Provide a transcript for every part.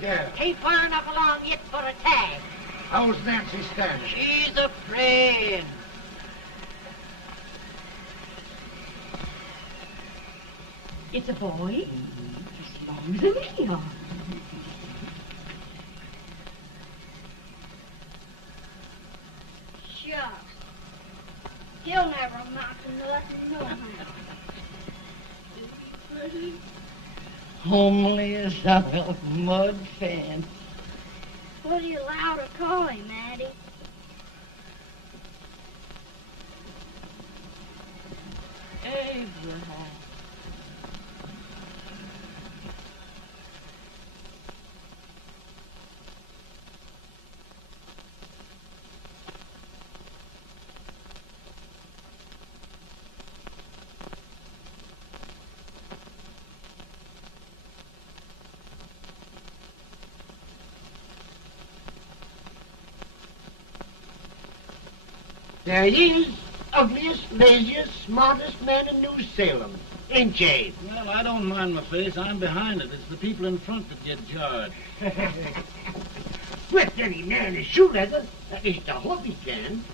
Yeah. Ain't far enough along yet for a tag. How's Nancy standing? She's afraid. It's a boy? As long as a meal. Shucks. He'll never amount to nothing, no how. Homely as a mud fan. What do you allow to call him, Addie? Abraham. There he is, ugliest, laziest, smartest man in New Salem. Ain't Jay? Well, I don't mind my face. I'm behind it. It's the people in front that get jarred. With any man is shoe leather, at least I hope he can.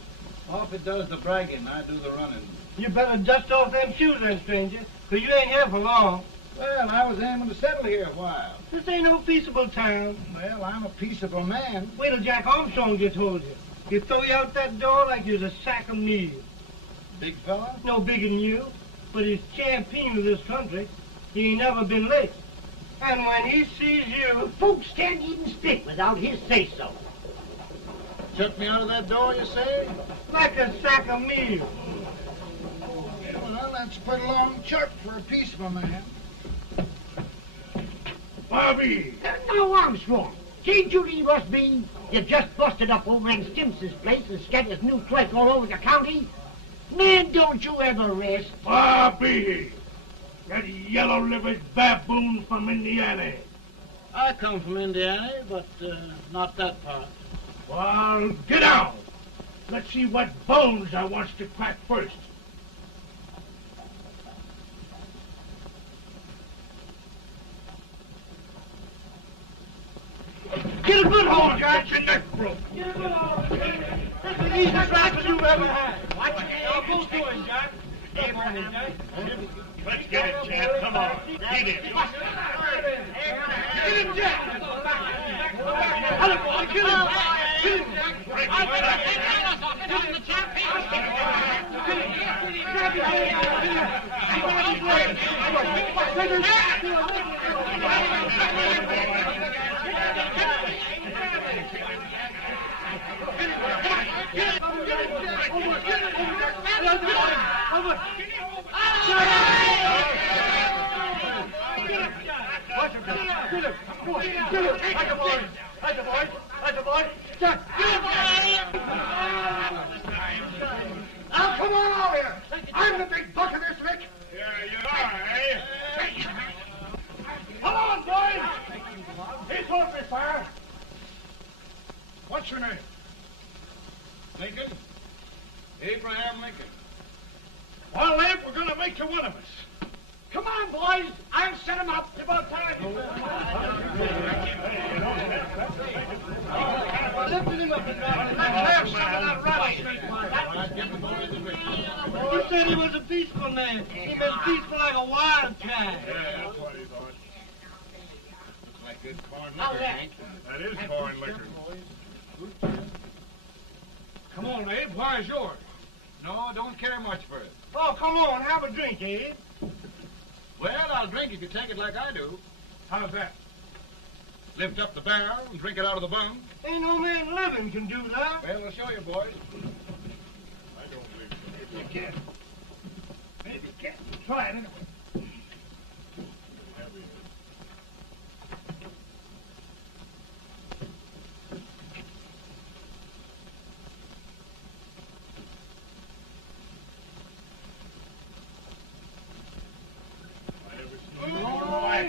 Off it does the bragging. I do the running. You better dust off them shoes then, stranger, 'cause you ain't here for long. Well, I was aiming to settle here a while. This ain't no peaceable town. Well, I'm a peaceable man. Wait till Jack Armstrong gets hold of you. He'll throw you out that door like you're a sack of meal. Big fella? No bigger than you, but he's champion of this country. He ain't never been late. And when he sees you... Folks can't even speak without his say-so. Took me out of that door, you say? like a sack of meal. Well, that's pretty long chirp for a peaceable man. Bobby! Now, Armstrong, can't you leave us be? You just busted up old man Stimpson's place and scattered new clerk all over the county. Man, don't you ever rest. Bobby! That yellow-livered baboon from Indiana. I come from Indiana, but not that part. Well, get out. Let's see what bones I wants to crack first. Get a good hold, Jack. Your neck broke. Get a good hold. That's the easiest rifle you've ever had. Watch it. Now, both doing, Jack. Abraham. Let's get it, Jack. Come on. Get it. Get him, Jack. Attaboy, kill him. Kill him, Jack. Break Now, come on over here. I'm the big buck of this lick. Yeah, you are, eh? Come on, boys. He's off me, fire. What's your name? Lincoln? Abraham Lincoln. Well, Abe, we're going to make you one of us. Come on, boys. I'll set him up. It's about time. Lifted him up and down. Let's have some of that rattlesnake. He said he was a peaceful man. He was peaceful like a wildcat. Yeah, that's what he thought. Looks like good corn liquor, Hank. That is corn liquor. Come on, Abe. Where's yours? No, don't care much for it. Oh, come on. Have a drink, Abe. Well, I'll drink if you take it like I do. How's that? Lift up the barrel and drink it out of the bung. Ain't no man living can do that. Well, I'll show you, boys. I don't believe so. You can. Maybe you can. Try it anyway.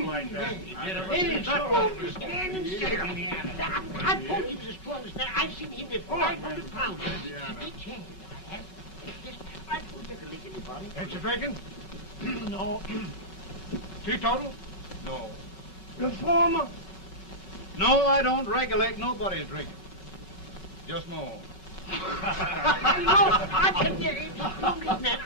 Like that. I told you to spoil this man. I've seen him with 500 pounds. Ain't you drinking? No. Teetotal? No. Reformer. No, I don't regulate nobody's drinking. Just my own. I can get it. Don't mean that.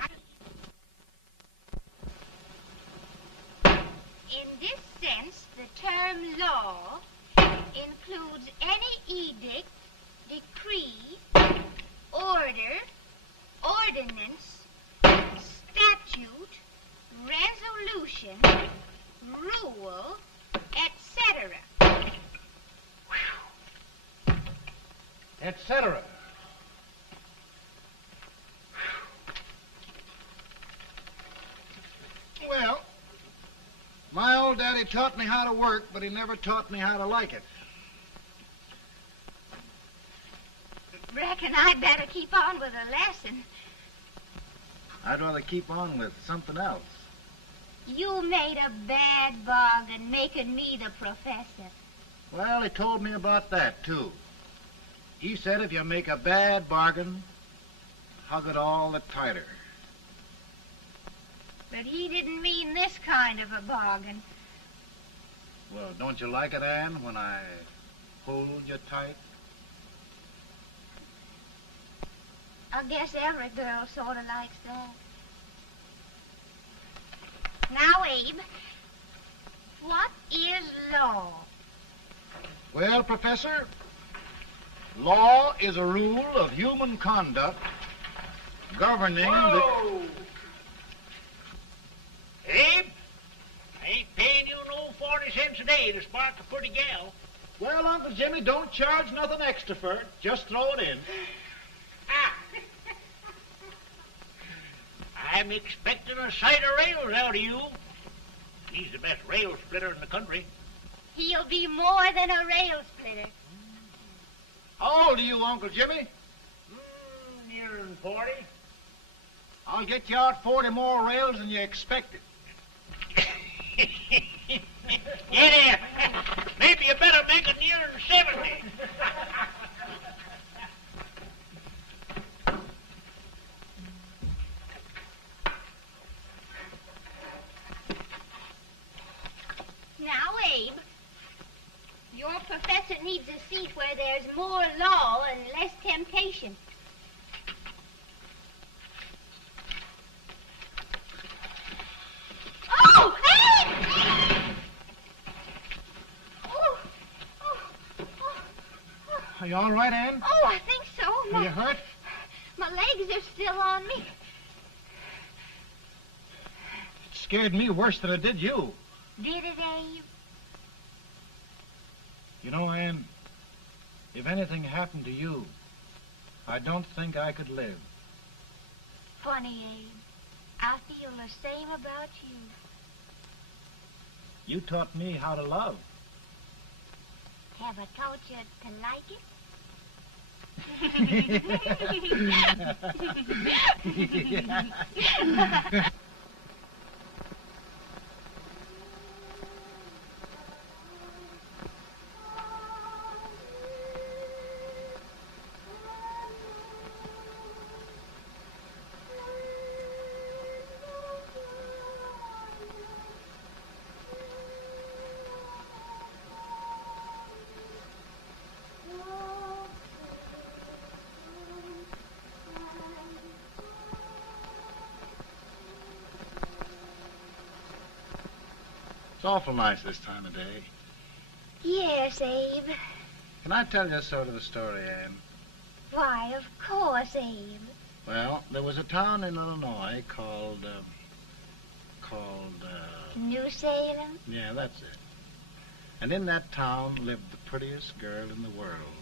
In this sense, the term law includes any edict, decree, order, ordinance, statute, resolution, rule, etc. Etc. Well, my old daddy taught me how to work, but he never taught me how to like it. Reckon I'd better keep on with the lesson. I'd rather keep on with something else. You made a bad bargain making me the professor. Well, he told me about that, too. He said if you make a bad bargain, hug it all the tighter. But he didn't mean this kind of a bargain. Well, don't you like it, Anne, when I hold you tight? I guess every girl sort of likes that. Now, Abe, what is law? Well, Professor, law is a rule of human conduct governing Whoa! Abe, I ain't paying you no 40 cents a day to spark a pretty gal. Well, Uncle Jimmy, don't charge nothing extra for it. Just throw it in. Ah. I'm expecting a sight of rails out of you. He's the best rail splitter in the country. He'll be more than a rail splitter. How old are you, Uncle Jimmy? Nearing 40. I'll get you out 40 more rails than you expected. Yeah, maybe you better make it nearing 70. Now, Abe, your professor needs a seat where there's more law and less temptation. Oh, Abe! Are you all right, Anne? Oh, I think so. Are you hurt? My legs are still on me. It scared me worse than it did you. Did it, Abe? You know, Anne, if anything happened to you, I don't think I could live. Funny, Abe. I feel the same about you. You taught me how to love. Have I taught you to like it? It's awful nice this time of day. Yes, Abe. Can I tell you sort of a story, Anne? Why, of course, Abe. Well, there was a town in Illinois called, New Salem? yeah, that's it. And in that town lived the prettiest girl in the world,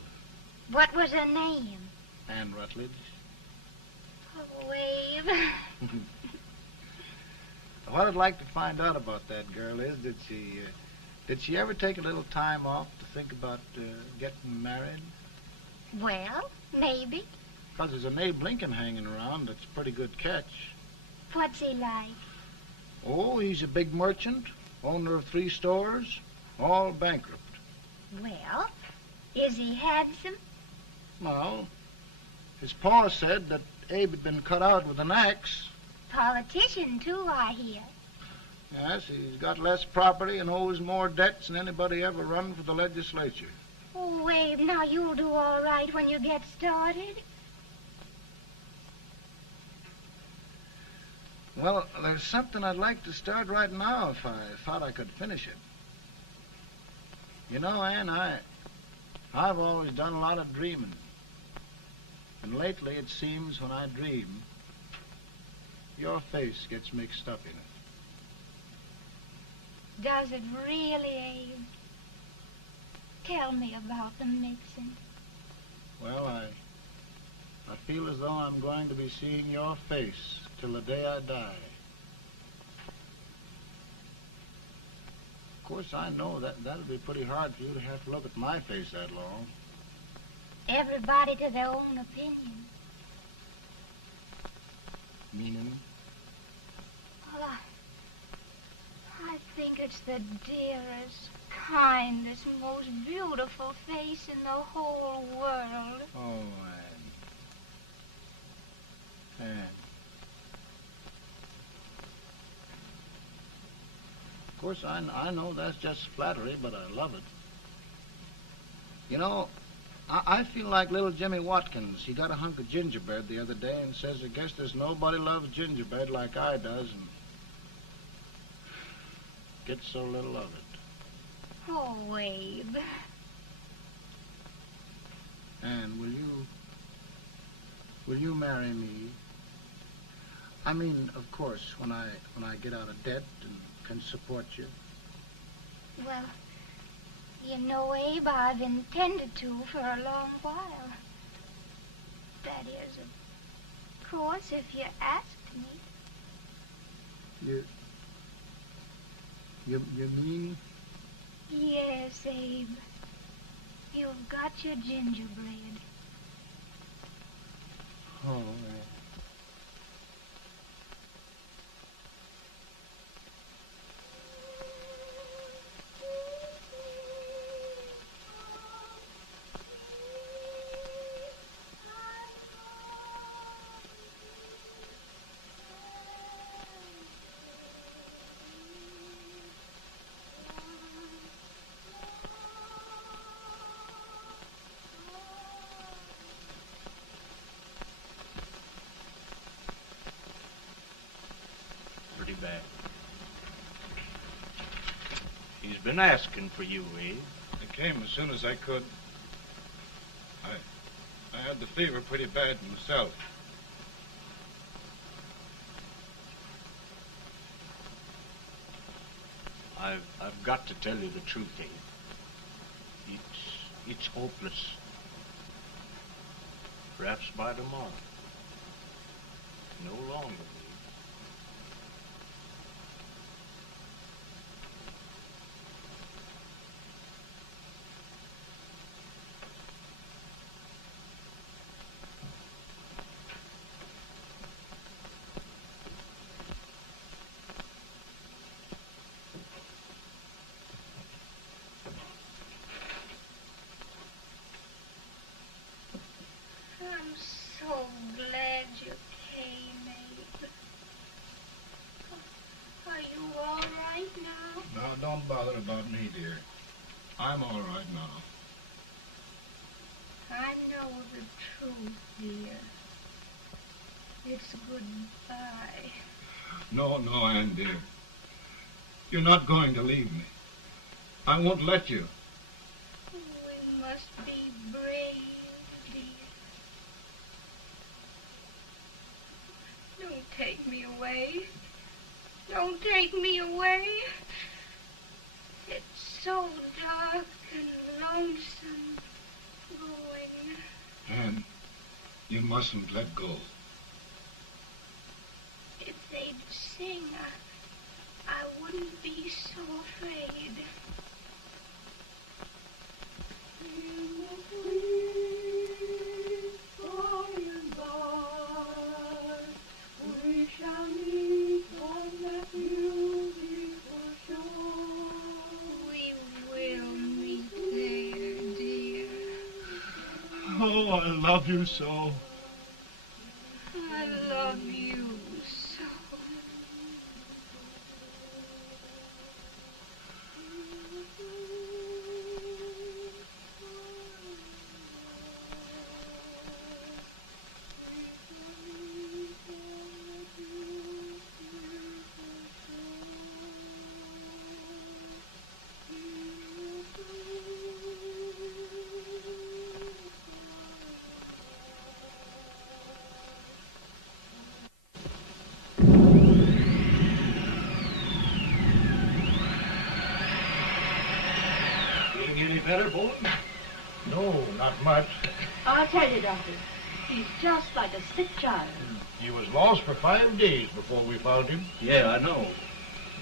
What was her name? Anne Rutledge. Oh, Abe. What I'd like to find out about that girl is, did she ever take a little time off to think about getting married? Well, maybe. Because there's an Abe Lincoln hanging around that's a pretty good catch. What's he like? Oh, he's a big merchant, owner of 3 stores, all bankrupt. Well, is he handsome? Well, his pa said that Abe had been cut out with an axe. Politician, too, I hear. Yes, he's got less property and owes more debts than anybody ever run for the legislature. Oh, Abe, now you'll do all right when you get started. Well, there's something I'd like to start right now if I thought I could finish it. You know, Ann, I've always done a lot of dreaming. And lately it seems when I dream, your face gets mixed up in it. Does it really, Abe? Tell me about the mixing. Well, I feel as though I'm going to be seeing your face till the day I die. Of course, I know that'll be pretty hard for you to have to look at my face that long. Everybody to their own opinion. Meaning? Well, I think it's the dearest, kindest, most beautiful face in the whole world. Oh, Ann. Of course, I know that's just flattery, but I love it. You know, I feel like little Jimmy Watkins. He got a hunk of gingerbread the other day and says, I guess there's nobody loves gingerbread like I does, and gets so little of it. Oh, Abe. Ann, will you marry me? I mean, of course, when I get out of debt and can support you. Well, you know, Abe, I've intended to for a long while. That is, of course, if you asked me. You mean? Yes, Abe. You've got your gingerbread. Oh, Bad. He's been asking for you, Abe. I came as soon as I could. I had the fever pretty bad myself. I've got to tell you the truth, Abe. It's hopeless. Perhaps by tomorrow. No longer. I'm so glad you came, Abe. Are you all right now? No, don't bother about me, dear. I'm all right now. I know the truth, dear. It's goodbye. No, Ann, dear. You're not going to leave me. I won't let you. We must be brave, dear. Don't take me away. Don't take me away. It's so dark and lonesome going. Ann, you mustn't let go. If they'd sing, I wouldn't be so afraid. We shall meet on that beautiful shore. We will meet there, dear. Oh, I love you so. I love you so. better, Bolton? No, not much. I'll tell you, Doctor, he's just like a sick child. He was lost for 5 days before we found him. Yeah, I know.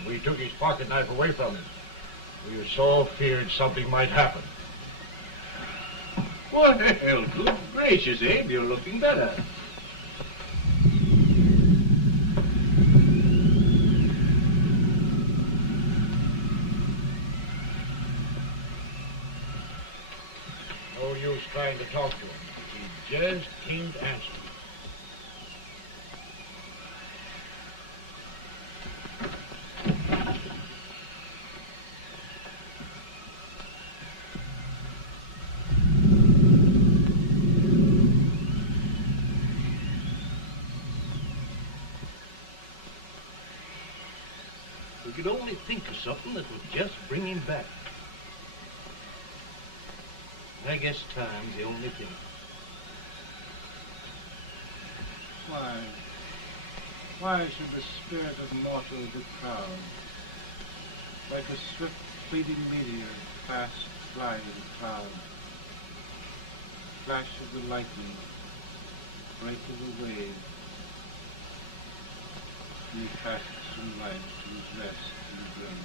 We took his pocket knife away from him. We were so feared something might happen. Well, good gracious, Abe, you're looking better. No use trying to talk to him. He just can't answer. We could only think of something that would just bring him back. I guess time's the only thing. Why should the spirit of mortal be proud? Like a swift fleeting meteor, fast flying cloud. Flash of the lightning, break of the wave. And he passes from life to his rest in the grave.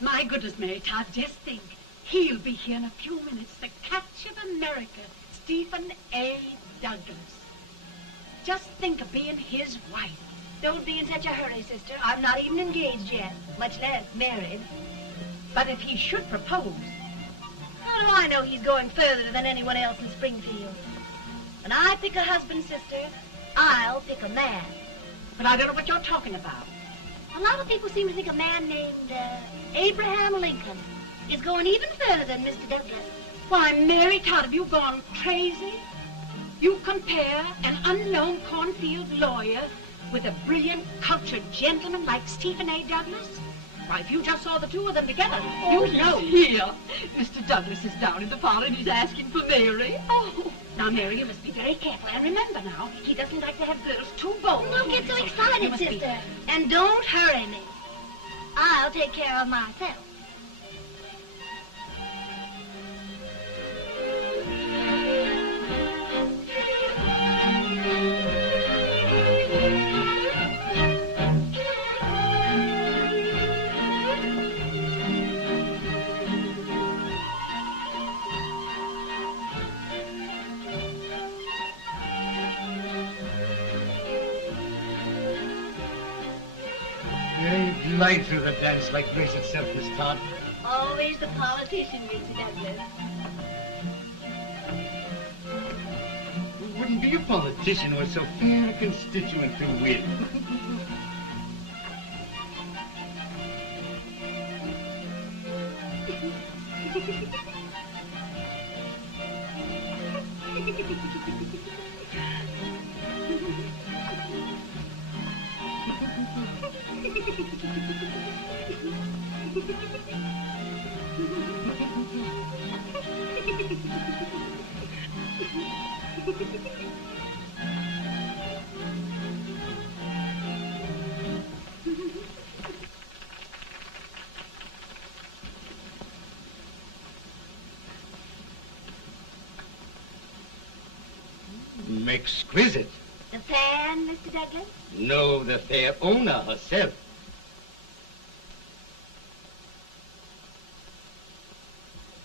My goodness, Mary Todd, just think. He'll be here in a few minutes. The catch of America, Stephen A. Douglas. Just think of being his wife. Don't be in such a hurry, sister. I'm not even engaged yet, much less married. But if he should propose... How do I know he's going further than anyone else in Springfield? When I pick a husband, sister, I'll pick a man. But I don't know what you're talking about. A lot of people seem to think a man named Abraham Lincoln is going even further than Mr. Douglas. Why, Mary Todd, have you gone crazy? You compare an unknown cornfield lawyer with a brilliant, cultured gentleman like Stephen A. Douglas? Why, if you just saw the two of them together, Oh, you'd know. Here. Mr. Douglas is down in the parlor and he's asking for Mary. Oh. Now, Mary, you must be very careful. And remember now, he doesn't like to have girls too bold. Don't get so You excited, must be- sister. And don't hurry me. I'll take care of myself. You glide through the dance like grace itself, Miss Todd. Always the politician, Mr. Douglas. Who wouldn't be a politician with so fair a constituent to win? Exquisite. The fan, Mr. Douglas? No, the fair owner herself.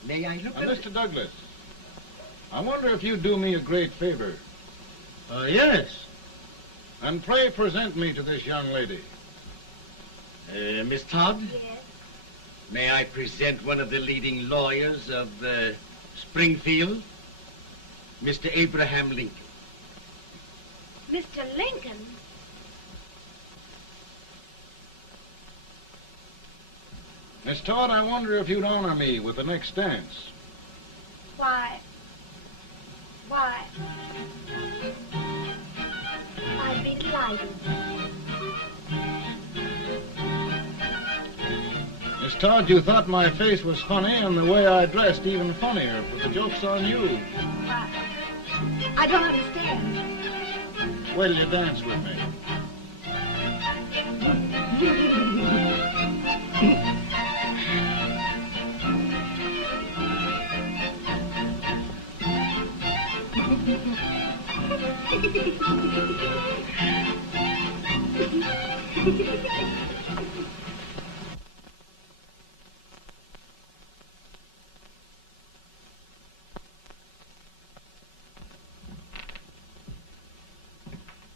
May I look at it? Mr. Douglas, I wonder if you'd do me a great favor. Yes. And pray present me to this young lady. Miss Todd? Yes. May I present one of the leading lawyers of Springfield, Mr. Abraham Lincoln. Mr. Lincoln? Miss Todd, I wonder if you'd honor me with the next dance. Why? I'd be delighted. Miss Todd, you thought my face was funny and the way I dressed even funnier, but the joke's on you. I don't understand. Wait till you dance with me.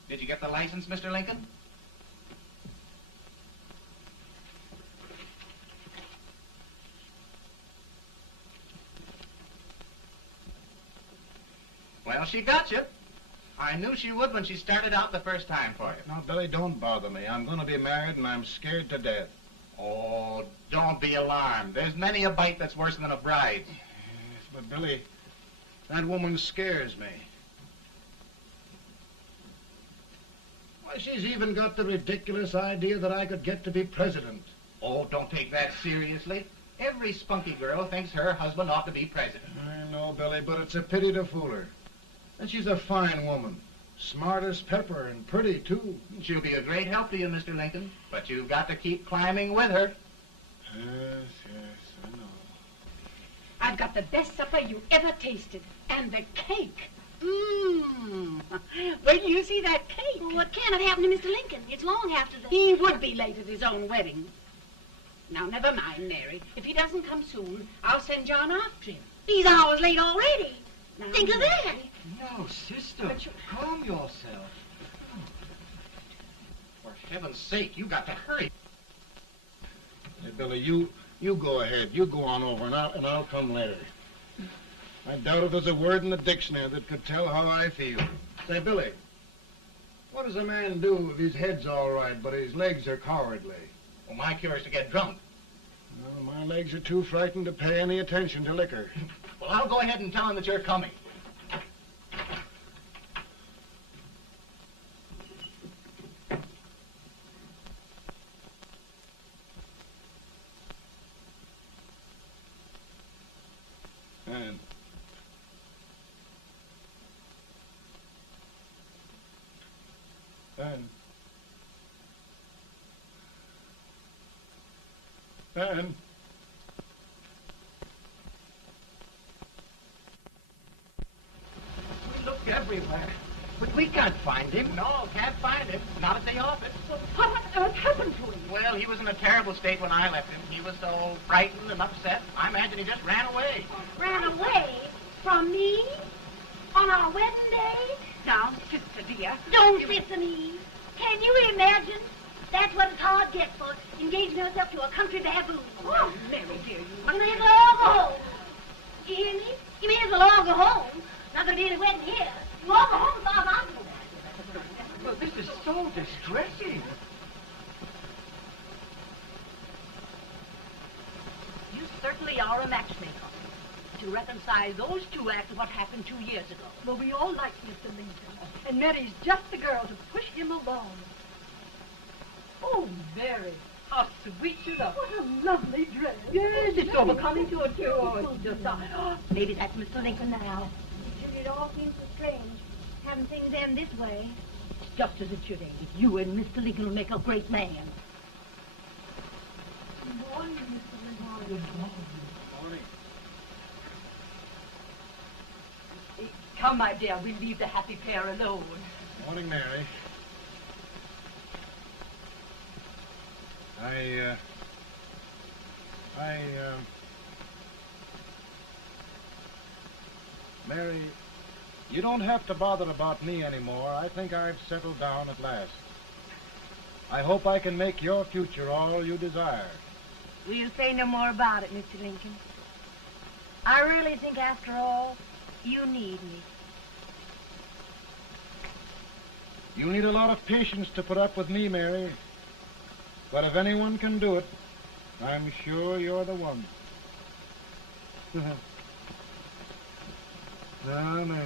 Did you get the license, Mr. Lincoln? Well, she got you. I knew she would when she started out the first time for you. Now, Billy, don't bother me. I'm going to be married and I'm scared to death. Oh, don't be alarmed. There's many a bite that's worse than a bride. Yes, but Billy, that woman scares me. Why, she's even got the ridiculous idea that I could get to be president. Oh, don't take that seriously. Every spunky girl thinks her husband ought to be president. I know, Billy, but it's a pity to fool her. And she's a fine woman. Smart as pepper and pretty, too. She'll be a great help to you, Mr. Lincoln. But you've got to keep climbing with her. Yes, I know. I've got the best supper you ever tasted. And the cake. Mmm. When you see that cake. Well, what can have happened to Mr. Lincoln? It's long after the... He would be late at his own wedding. Now, never mind, Mary. If he doesn't come soon, I'll send John after him. He's hours late already. Now, Think of that. No, sister. But you- Calm yourself. For heaven's sake, you got to hurry. Hey, Billy, you go ahead. You go on over, and I'll come later. I doubt if there's a word in the dictionary that could tell how I feel. Say, Billy, what does a man do if his head's all right, but his legs are cowardly? Well, my cure is to get drunk. Well, my legs are too frightened to pay any attention to liquor. Well, I'll go ahead and tell him that you're coming. Anne. We looked everywhere, but we can't find him. No, can't find him. Not at the office. Well, what on earth happened to him? Well, he was in a terrible state when I left him. He was so frightened and upset. I imagine he just ran away. Ran away from me on our wedding day? Now, sister dear. Don't listen, Eve. Can you imagine? That's what it's hard gets for engaging herself to a country baboon. Oh, Mary, dear, you may as well all go home. You hear me? You may as well all go home. Not gonna be any wedding here. You all go home as far as I'm concerned. Well, this is so distressing. You certainly are a matchmaker. To reconcile those two after what happened 2 years ago. Well, we all like Mr. Lincoln, and Mary's just the girl to push him along. Oh, Mary, how sweet you look. What a lovely dress. Yes, it's overcoming to it, too. Oh, it's just... maybe that's Mr. Lincoln now. It all seems so strange. Having things end this way. It's just as it should end. You and Mr. Lincoln will make a great man. Good morning, Mr. Lincoln. Good morning. Morning. Come, my dear, we'll leave the happy pair alone. Morning, Mary. Mary, you don't have to bother about me anymore. I think I've settled down at last. I hope I can make your future all you desire. We'll say no more about it, Mr. Lincoln. I really think, after all, you need me. You need a lot of patience to put up with me, Mary. But if anyone can do it, I'm sure you're the one. Now, Mary.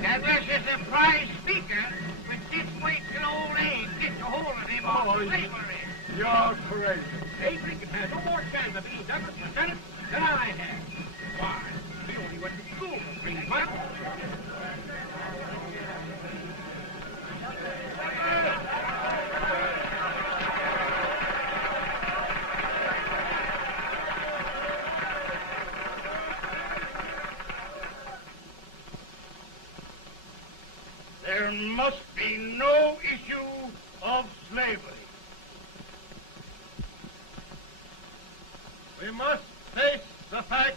Douglas is a prize speaker, but this wait till old age gets a hold of him on slavery. You're crazy. Abe Lincoln has no more chance of being Douglas Lieutenant than I have. Why, we only went to school for 3 months. There must be no issue of slavery. We must face the fact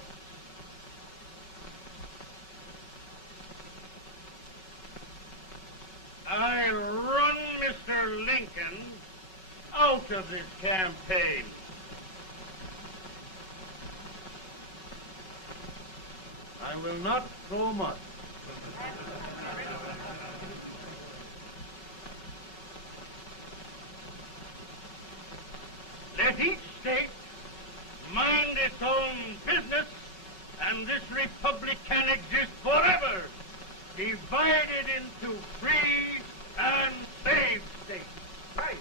I run Mr. Lincoln out of this campaign. I will not throw much. Let each state mind its own business, and this republic can exist forever, divided into free and slave states. Right.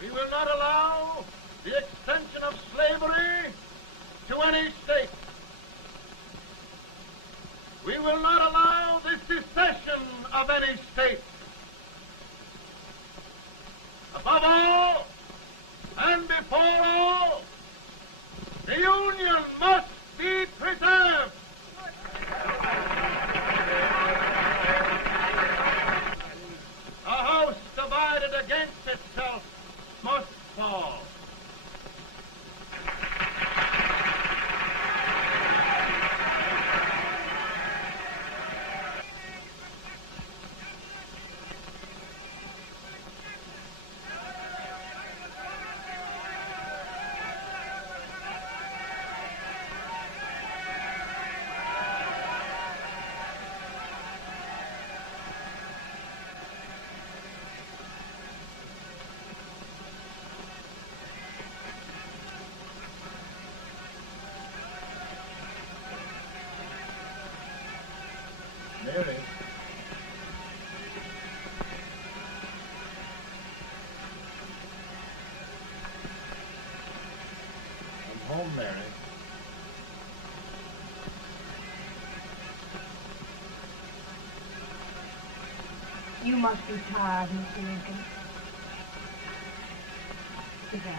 We will not allow the extension of slavery to any state. We will not allow the secession of any state. Above all, and before all, the Union must be preserved. A house divided against itself must fall. home, Mary. You must be tired, Mr. Lincoln. Sit down.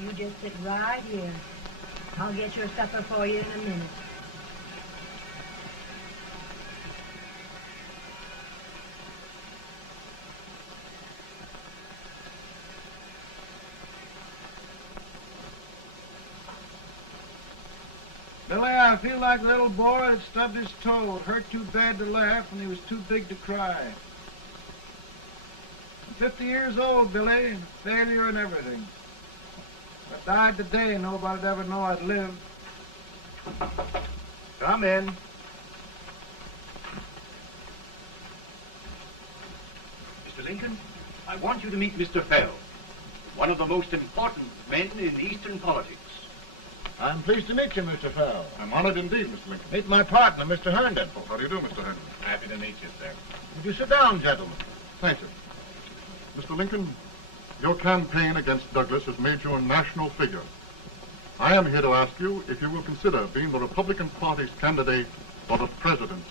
You just sit right here. I'll get your supper for you in a minute. Billy, I feel like a little boy that stubbed his toe. It hurt too bad to laugh, and he was too big to cry. I'm 50 years old, Billy, failure and everything. If I died today, nobody'd ever know I'd lived. Come in. Mr. Lincoln, I want you to meet Mr. Fell, one of the most important men in Eastern politics. I'm pleased to meet you, Mr. Fell. I'm honored indeed, Mr. Lincoln. Meet my partner, Mr. Herndon. Oh, how do you do, Mr. Herndon? Happy to meet you, sir. Would you sit down, gentlemen? Thank you. Mr. Lincoln, your campaign against Douglas has made you a national figure. I am here to ask you if you will consider being the Republican Party's candidate for the presidency.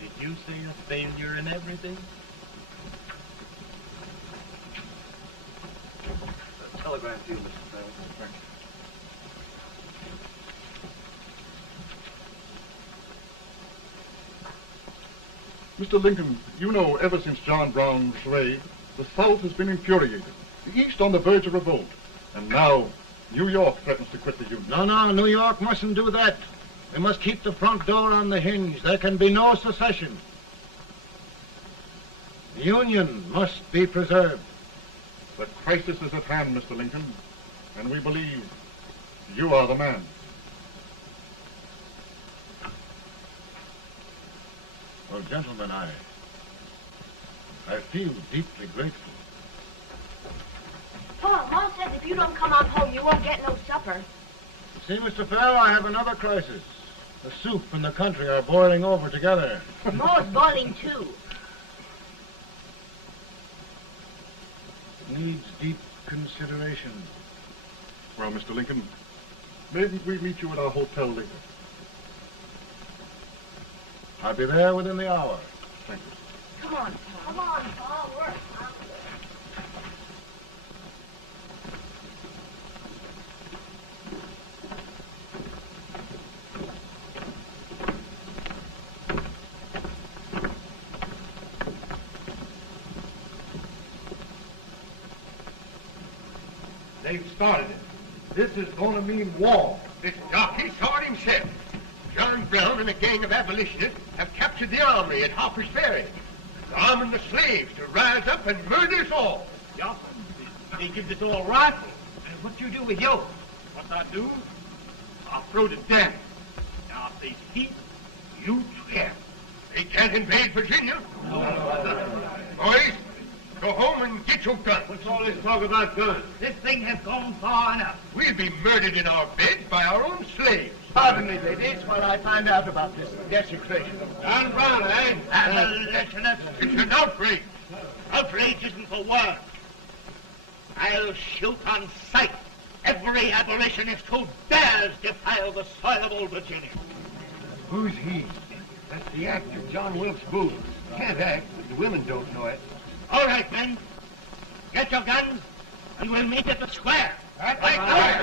Did you say a failure in everything? A telegram to you, Mr. Fell. Thank you. Mr. Lincoln, you know ever since John Brown slaved, the South has been infuriated, the East on the verge of revolt, and now New York threatens to quit the Union. No, New York mustn't do that. They must keep the front door on the hinge. There can be no secession. The Union must be preserved. The crisis is at hand, Mr. Lincoln, and we believe you are the man. Well, gentlemen, I feel deeply grateful. Paul, Mom says if you don't come on home, you won't get no supper. See, Mr. Fell, I have another crisis. The soup and the country are boiling over together. More's boiling, too. Needs deep consideration. Well, Mr. Lincoln, maybe we meet you at our hotel later. I'll be there within the hour. Thank you. Come on, Paul. Come on, Paul. We're hungry. They've started it. This is going to mean war. This jockey saw it himself. John Brown and a gang of abolitionists have captured the armory at Harper's Ferry, arming the slaves to rise up and murder us all. Johnson, they give this all rifle. And what you do with yours? What I do? I'll throw the damn. Now, if they speak, you care. They can't invade Virginia. Boys, go home and get your guns. What's all this talk about guns? This thing has gone far enough. We'll be murdered in our beds by our own slaves. Pardon me, ladies, while I find out about this desecration. John Brown, eh? Abolitionists. It's an outrage. Outrage isn't the word. I'll shoot on sight every abolitionist who dares defile the soil of Old Virginia. Who's he? That's the actor, John Wilkes Booth. Can't act, but the women don't know it. All right, men. Get your guns, and we'll meet at the square. At the square!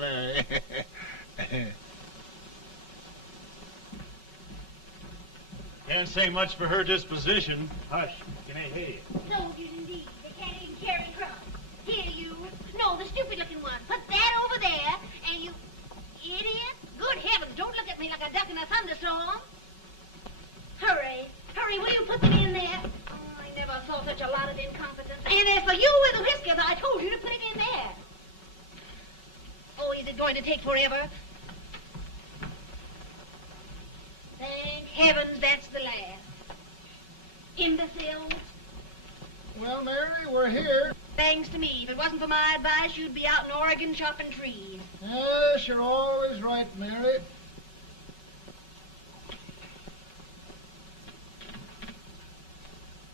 Mary. Can't say much for her disposition. Hush, can I hear you? Soldiers indeed. They can't even carry crumbs. Here, you. confidence. And as for you with the whiskers, I told you to put it in there. Oh, is it going to take forever? Thank heavens that's the last. Imbecile. Well, Mary, we're here. Thanks to me. If it wasn't for my advice, you'd be out in Oregon chopping trees. Yes, you're always right, Mary.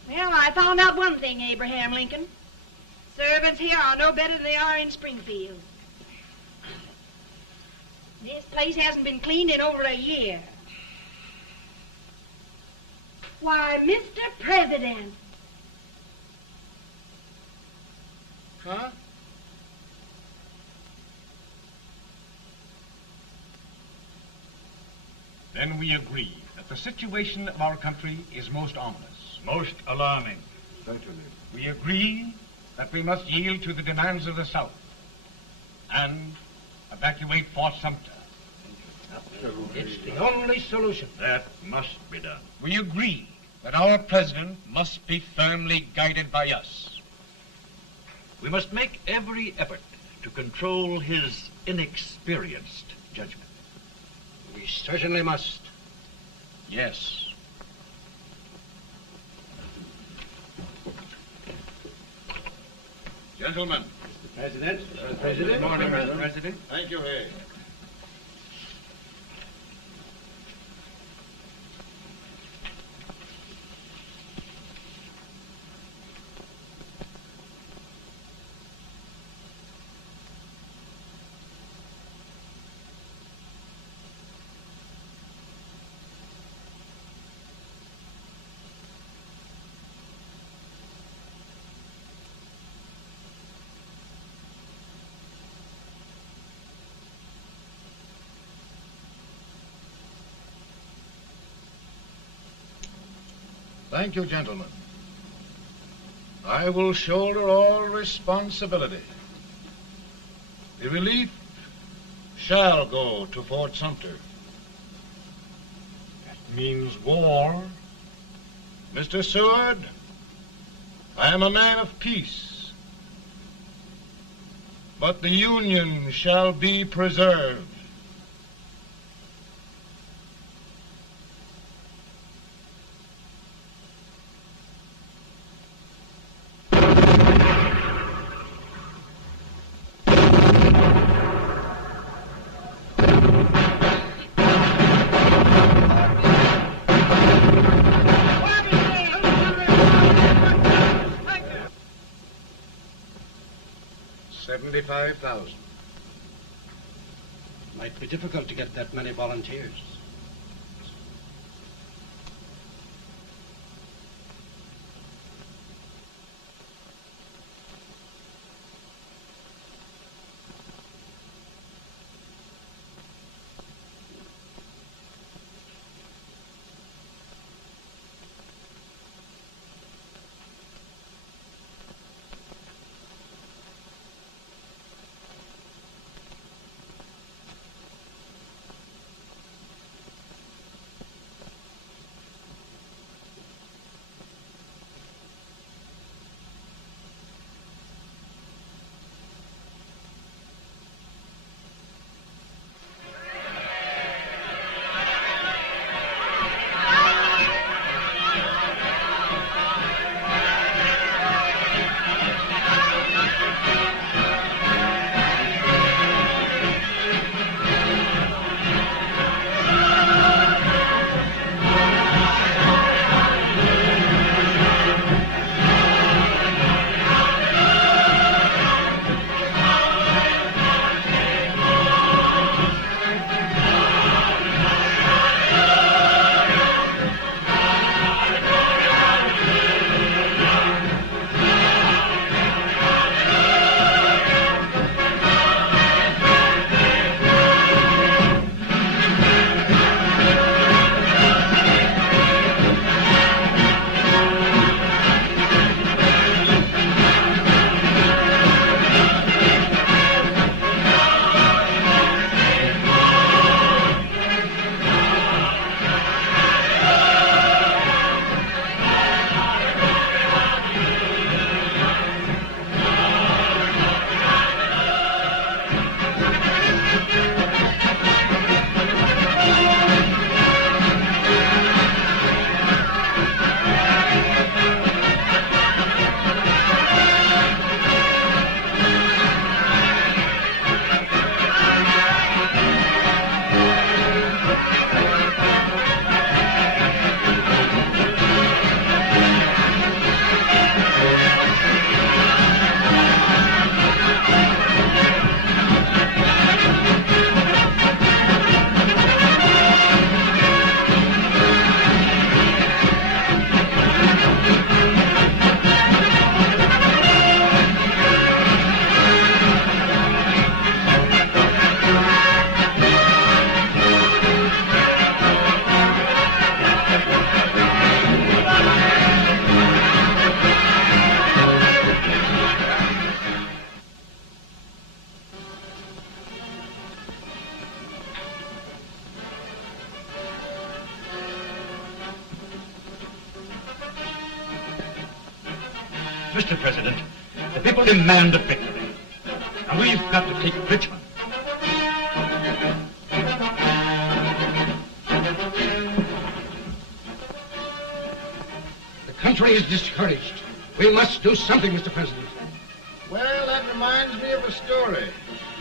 Well, I found out one thing, Abraham Lincoln. Servants here are no better than they are in Springfield. This place hasn't been cleaned in over a year. Why, Mr. President. Huh? Then we agree that the situation of our country is most ominous. Most alarming. Certainly. We agree that we must yield to the demands of the South and evacuate Fort Sumter. It's the only solution. That must be done. We agree that our president must be firmly guided by us. We must make every effort to control his inexperienced judgment. We certainly must. Yes. Gentlemen. President. Good morning, Mr. President. Thank you, Hay. Thank you, gentlemen. I will shoulder all responsibility. The relief shall go to Fort Sumter. That means war. Mr. Seward, I am a man of peace, but the Union shall be preserved. $75,000. Might be difficult to get that many volunteers. Mr. President, the people demand a victory. And we've got to take Richmond. The country is discouraged. We must do something, Mr. President. Well, that reminds me of a story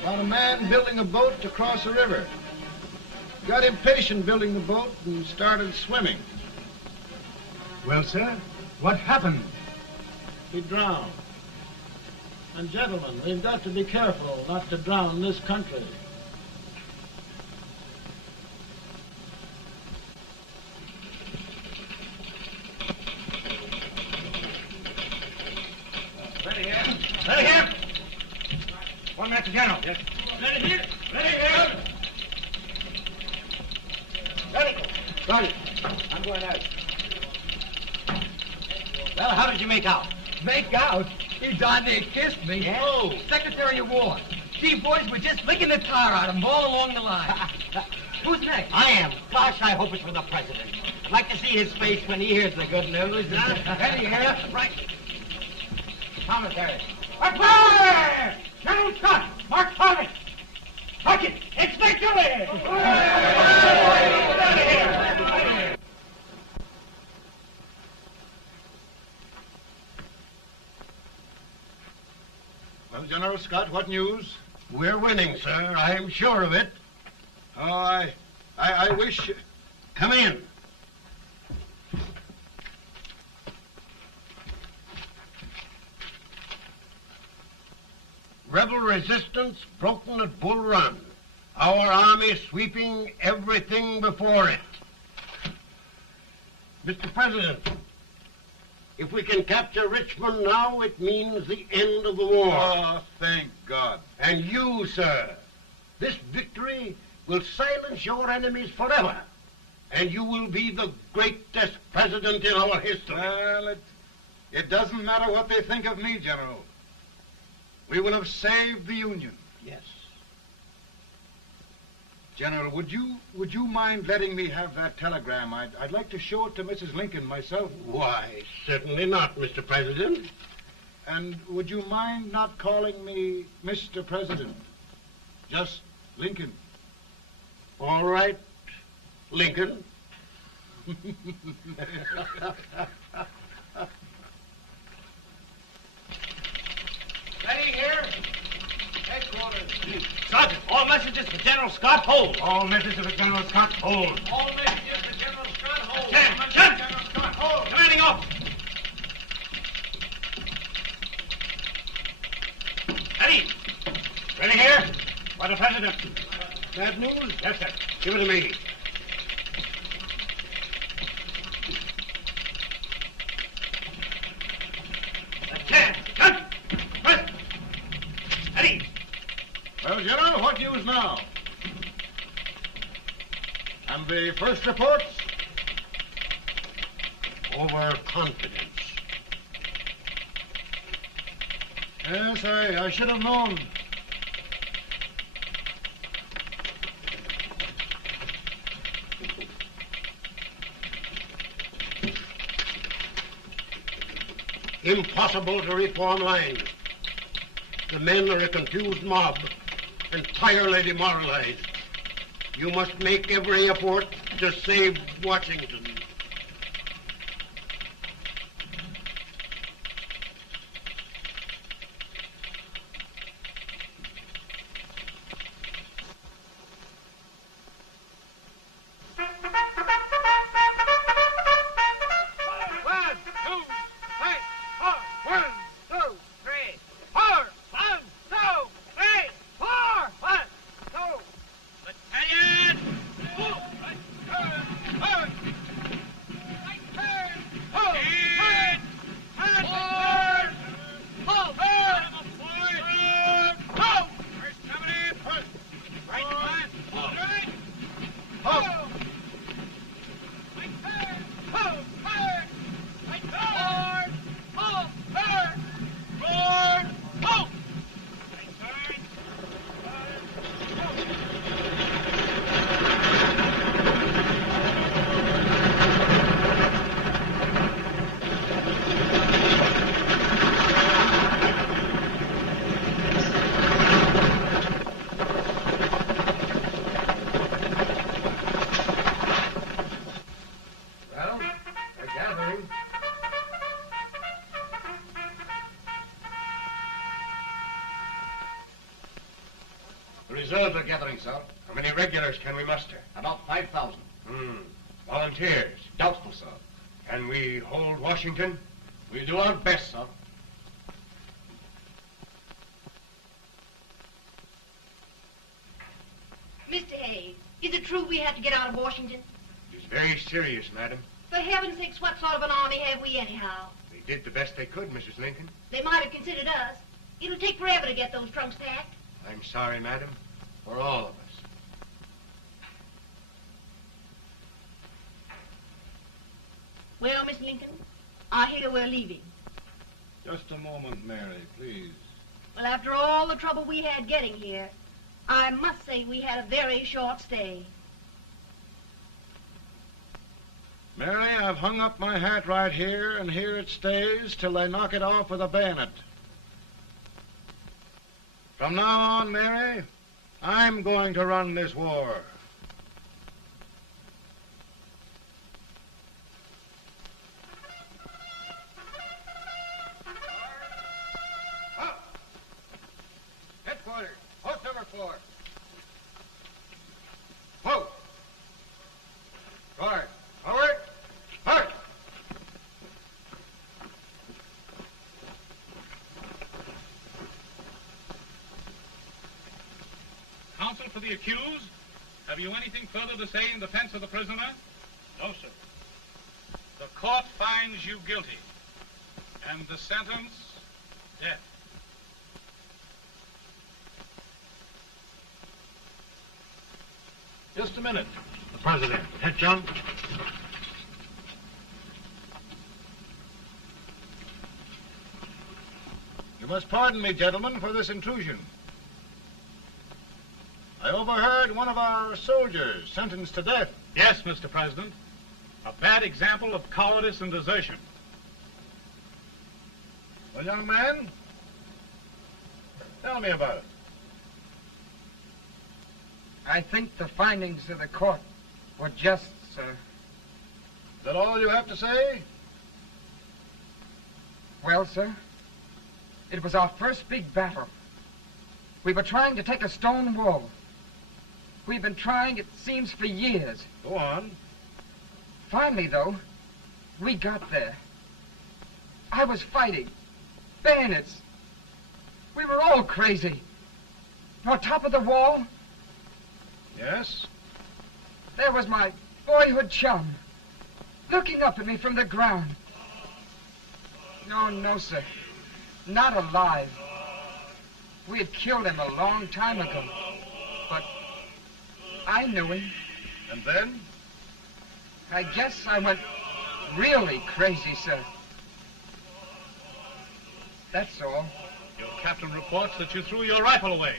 about a man building a boat to cross a river. He got impatient building the boat and started swimming. Well, sir, what happened? He drowned. And gentlemen, we've got to be careful not to drown this country. Ready here. Ready here. 1 minute to General. Yes. Ready here. Ready here. Ready. Ready. I'm going out. Well, how did you make out? Make out? He darn near kissed me. Yeah? Oh, Secretary of War. Gee, boys, we're just licking the tar out of him all along the line. Who's next? I am. Gosh, I hope it's for the president. I'd like to see his face when he hears the good news. Ready here. Right. Commissary. Fire! General Scott! Mark Thomas! Sergeant, it's victory! Well, General Scott, what news? We're winning, sir. I'm sure of it. Oh, I wish... Come in. Rebel resistance broken at Bull Run. Our army sweeping everything before it. Mr. President, if we can capture Richmond now, it means the end of the war. Oh, thank God. And you, sir, this victory will silence your enemies forever. And you will be the greatest president in our history. Well, it doesn't matter what they think of me, General. We will have saved the Union. Yes. General, would you mind letting me have that telegram? I'd like to show it to Mrs. Lincoln myself. Why, certainly not, Mr. President. And would you mind not calling me Mr. President? Just Lincoln. All right, Lincoln. Ready here. Headquarters. Sergeant, all messages for General Scott, hold. All messages for General Scott, hold. All messages to General Scott, hold. Stand. General Scott, hold. Commanding officer. Ready. Ready here. For the President. Bad news? Yes, sir. Give it to me. Well, General, what news now? And the first reports? Overconfidence. Yes, I should have known. Impossible to reform lines. The men are a confused mob, entirely demoralized. You must make every effort to save Washington. reserves are gathering, sir. How many regulars can we muster? About 5,000. Volunteers? Doubtful, sir. Can we hold Washington? We'll do our best, sir. Mr. Hayes, is it true we have to get out of Washington? It's very serious, madam. For heaven's sakes, what sort of an army have we anyhow? They did the best they could, Mrs. Lincoln. They might have considered us. It'll take forever to get those trunks packed. I'm sorry, madam, for all of us. Well, Miss Lincoln, I hear we're leaving. Just a moment, Mary, please. Well, after all the trouble we had getting here, I must say we had a very short stay. Mary, I've hung up my hat right here, and here it stays till they knock it off with a bayonet. From now on, Mary, I'm going to run this war. Headquarters, post number 4. Whoa! Guard, forward, march! Counsel for the accused, have you anything further to say in defense of the prisoner? No, sir. The court finds you guilty, and the sentence, death. Just a minute. The president. Head, John. You must pardon me, gentlemen, for this intrusion. I overheard one of our soldiers sentenced to death. Yes, Mr. President. A bad example of cowardice and desertion. Well, young man, tell me about it. I think the findings of the court were just, sir. Is that all you have to say? Well, sir, it was our first big battle. We were trying to take a stone wall. We've been trying, it seems, for years. Go on. Finally, though, we got there. I was fighting. Bayonets. We were all crazy. On top of the wall, Yes? there was my boyhood chum, looking up at me from the ground. No, sir. Not alive. We had killed him a long time ago. But I knew him. And then? I guess I went really crazy, sir. That's all. Your captain reports that you threw your rifle away.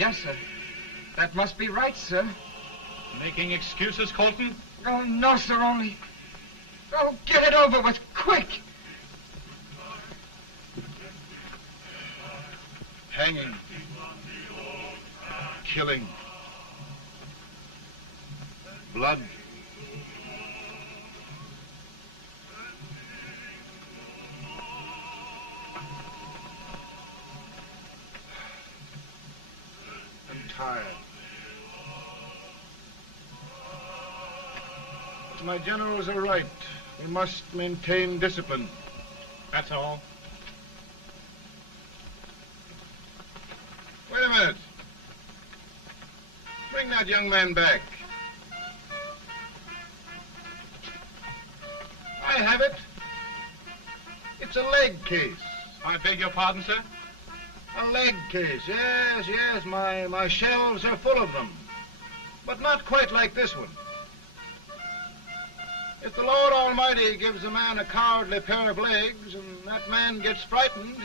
Yes, sir. That must be right, sir. Making excuses, Colton? Oh, no, sir, only... Oh, get it over with, quick! Hanging. Killing. Blood. I'm tired. But my generals are right. We must maintain discipline. That's all. Wait a minute. Bring that young man back. I have it. It's a leg case. I beg your pardon, sir? A leg case, yes. My shelves are full of them. But not quite like this one. If the Lord Almighty gives a man a cowardly pair of legs and that man gets frightened,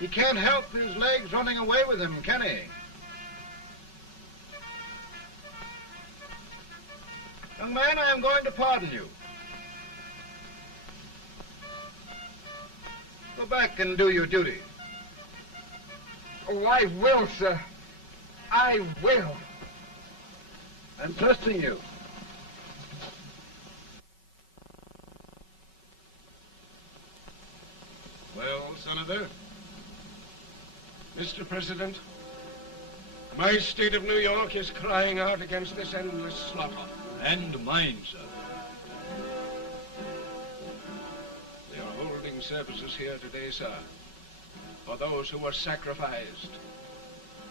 he can't help his legs running away with him, can he? Young man, I am going to pardon you. Go back and do your duty. Oh, I will, sir. I will. I'm trusting you. Well, Senator? Mr. President, My state of New York is crying out against this endless slaughter. And mine, sir. They are holding services here today, sir, for those who were sacrificed,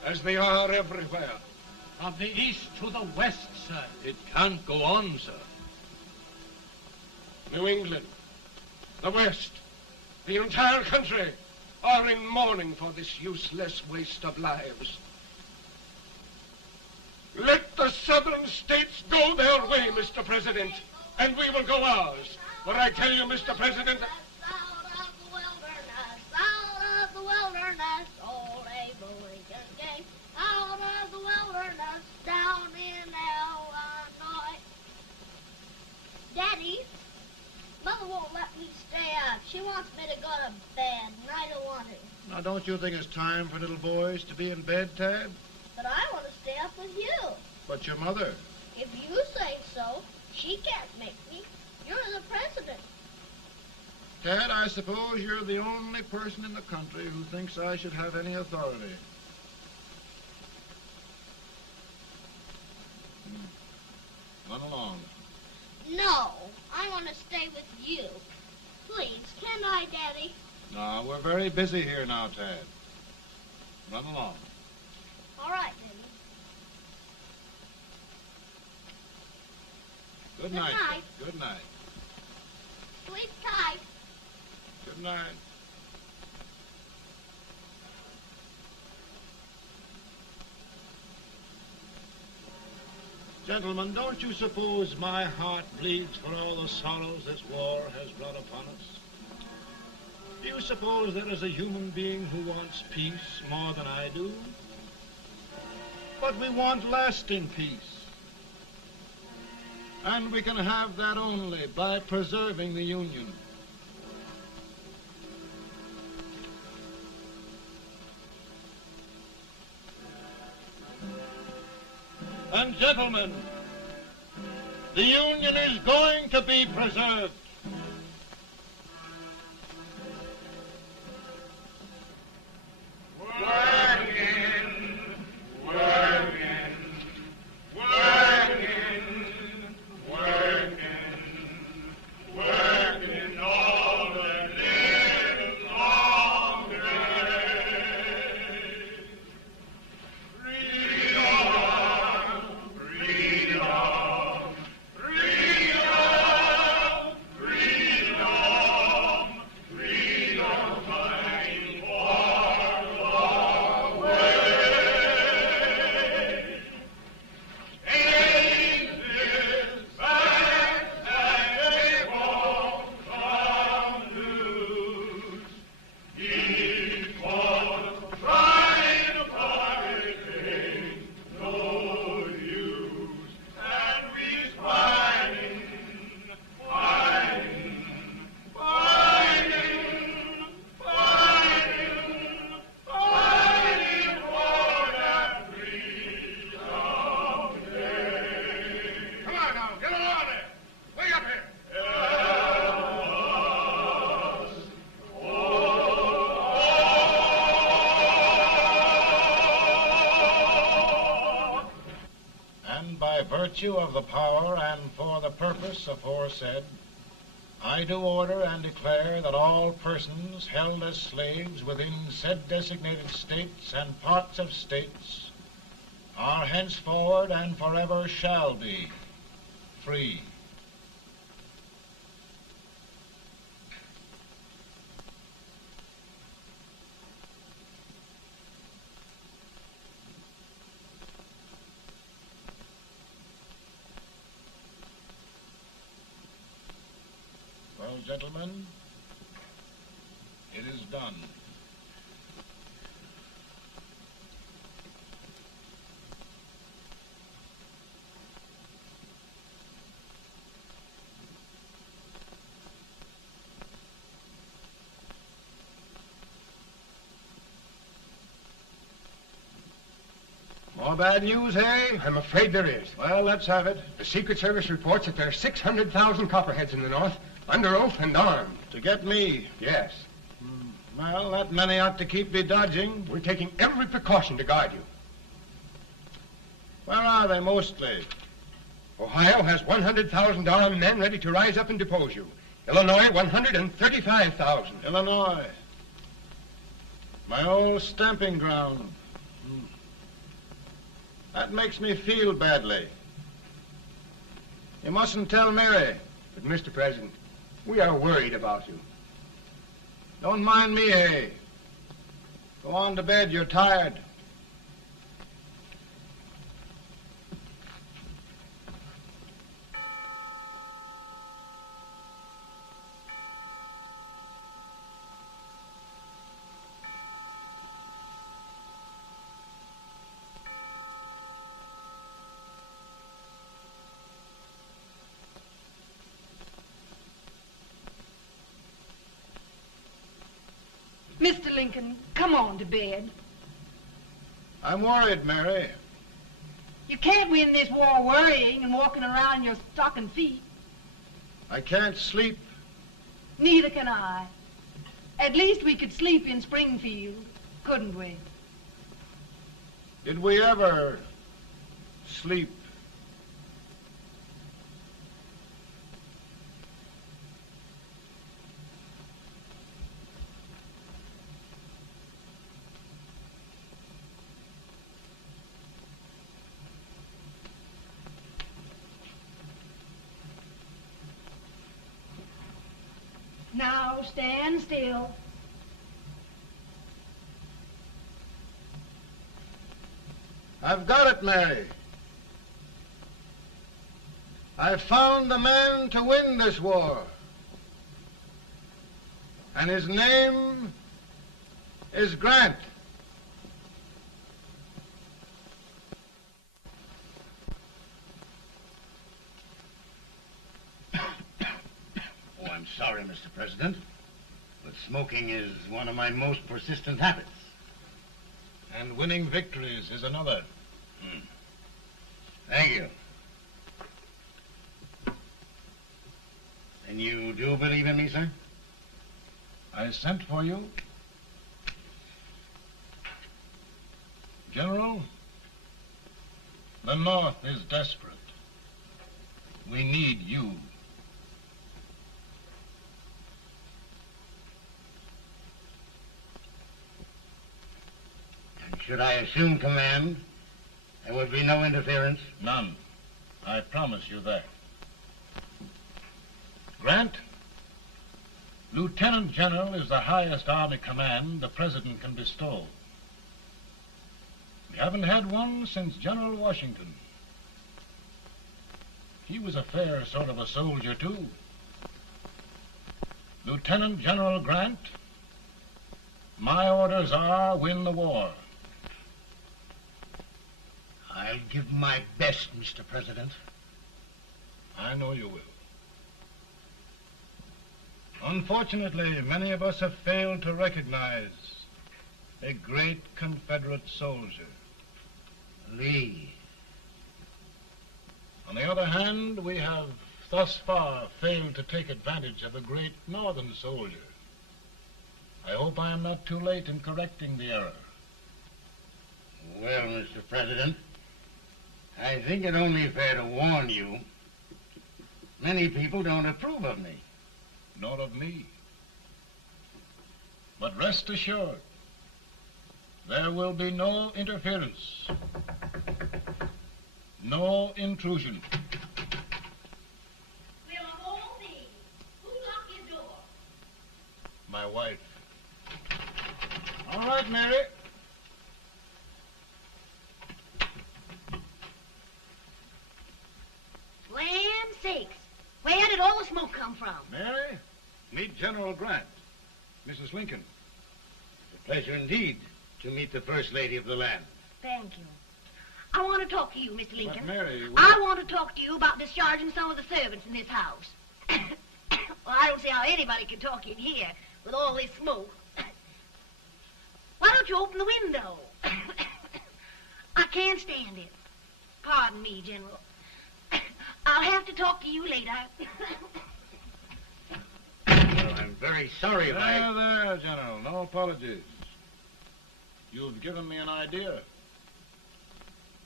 as they are everywhere. From the east to the west, sir. It can't go on, sir. New England, the West, the entire country are in mourning for this useless waste of lives. Let the southern states go their way, Mr. President, and we will go ours. For I tell you, Mr. President, Out of the wilderness, old Abe Lincoln came. Out of the wilderness, down in Illinois. Daddy, Mother won't let me stay up. She wants me to go to bed, and I don't want to. Now, don't you think it's time for little boys to be in bed, Tad? But I want to stay up with you. But your mother. If you say so, she can't make me. You're the president. Tad, I suppose you're the only person in the country who thinks I should have any authority. Run along. No, I want to stay with you. Please, can I, Daddy? No, we're very busy here now, Tad. Run along. All right, Daddy. Good Good night. night. Good night. Sleep tight. Good night. Gentlemen, don't you suppose my heart bleeds for all the sorrows this war has brought upon us? Do you suppose there is a human being who wants peace more than I do? But we want lasting peace. And we can have that only by preserving the Union. And gentlemen, the Union is going to be preserved. Virtue of the power and for the purpose aforesaid, I do order and declare that all persons held as slaves within said designated states and parts of states are henceforward and forever shall be free. Well, gentlemen, it is done. More bad news, hey? I'm afraid there is. Well, let's have it. The Secret Service reports that there are 600,000 Copperheads in the North, under oath and armed. To get me? Yes. Well, that many ought to keep me dodging. We're taking every precaution to guard you. Where are they mostly? Ohio has $100,000 men ready to rise up and depose you. Illinois, 135,000. Illinois. My old stamping ground. That makes me feel badly. You mustn't tell Mary. But, Mr. President, we are worried about you. Don't mind me, eh? Go on to bed. You're tired. Mr. Lincoln, come on to bed. I'm worried, Mary. You can't win this war worrying and walking around in your stocking feet. I can't sleep. Neither can I. At least we could sleep in Springfield, couldn't we? Did we ever sleep? Now stand still. I've got it, Mary. I've found the man to win this war. And his name is Grant. Oh, I'm sorry, Mr. President, but smoking is one of my most persistent habits. And winning victories is another. Thank you. Then you do believe in me, sir? I sent for you. General, the North is desperate. We need you. And should I assume command, there would be no interference? None. I promise you that. Grant, Lieutenant General is the highest army command the President can bestow. We haven't had one since General Washington. He was a fair sort of a soldier, too. Lieutenant General Grant, my orders are win the war. I'll give my best, Mr. President. I know you will. Unfortunately, many of us have failed to recognize a great Confederate soldier. Lee. On the other hand, we have thus far failed to take advantage of a great Northern soldier. I hope I am not too late in correcting the error. Well, Mr. President, I think it only fair to warn you. Many people don't approve of me. Nor of me. But rest assured, there will be no interference, no intrusion. Will all these. Who locked your door? My wife. All right, Mary. Land sakes. Where did all the smoke come from? Mary, meet General Grant. Mrs. Lincoln. It's a pleasure indeed to meet the First Lady of the land. Thank you. I want to talk to you, Mr. Lincoln. But Mary, I want to talk to you about discharging some of the servants in this house. Well, I don't see how anybody can talk in here with all this smoke. Why don't you open the window? I can't stand it. Pardon me, General. I'll have to talk to you later. Well, I'm very sorry if I... There, General. No apologies. You've given me an idea.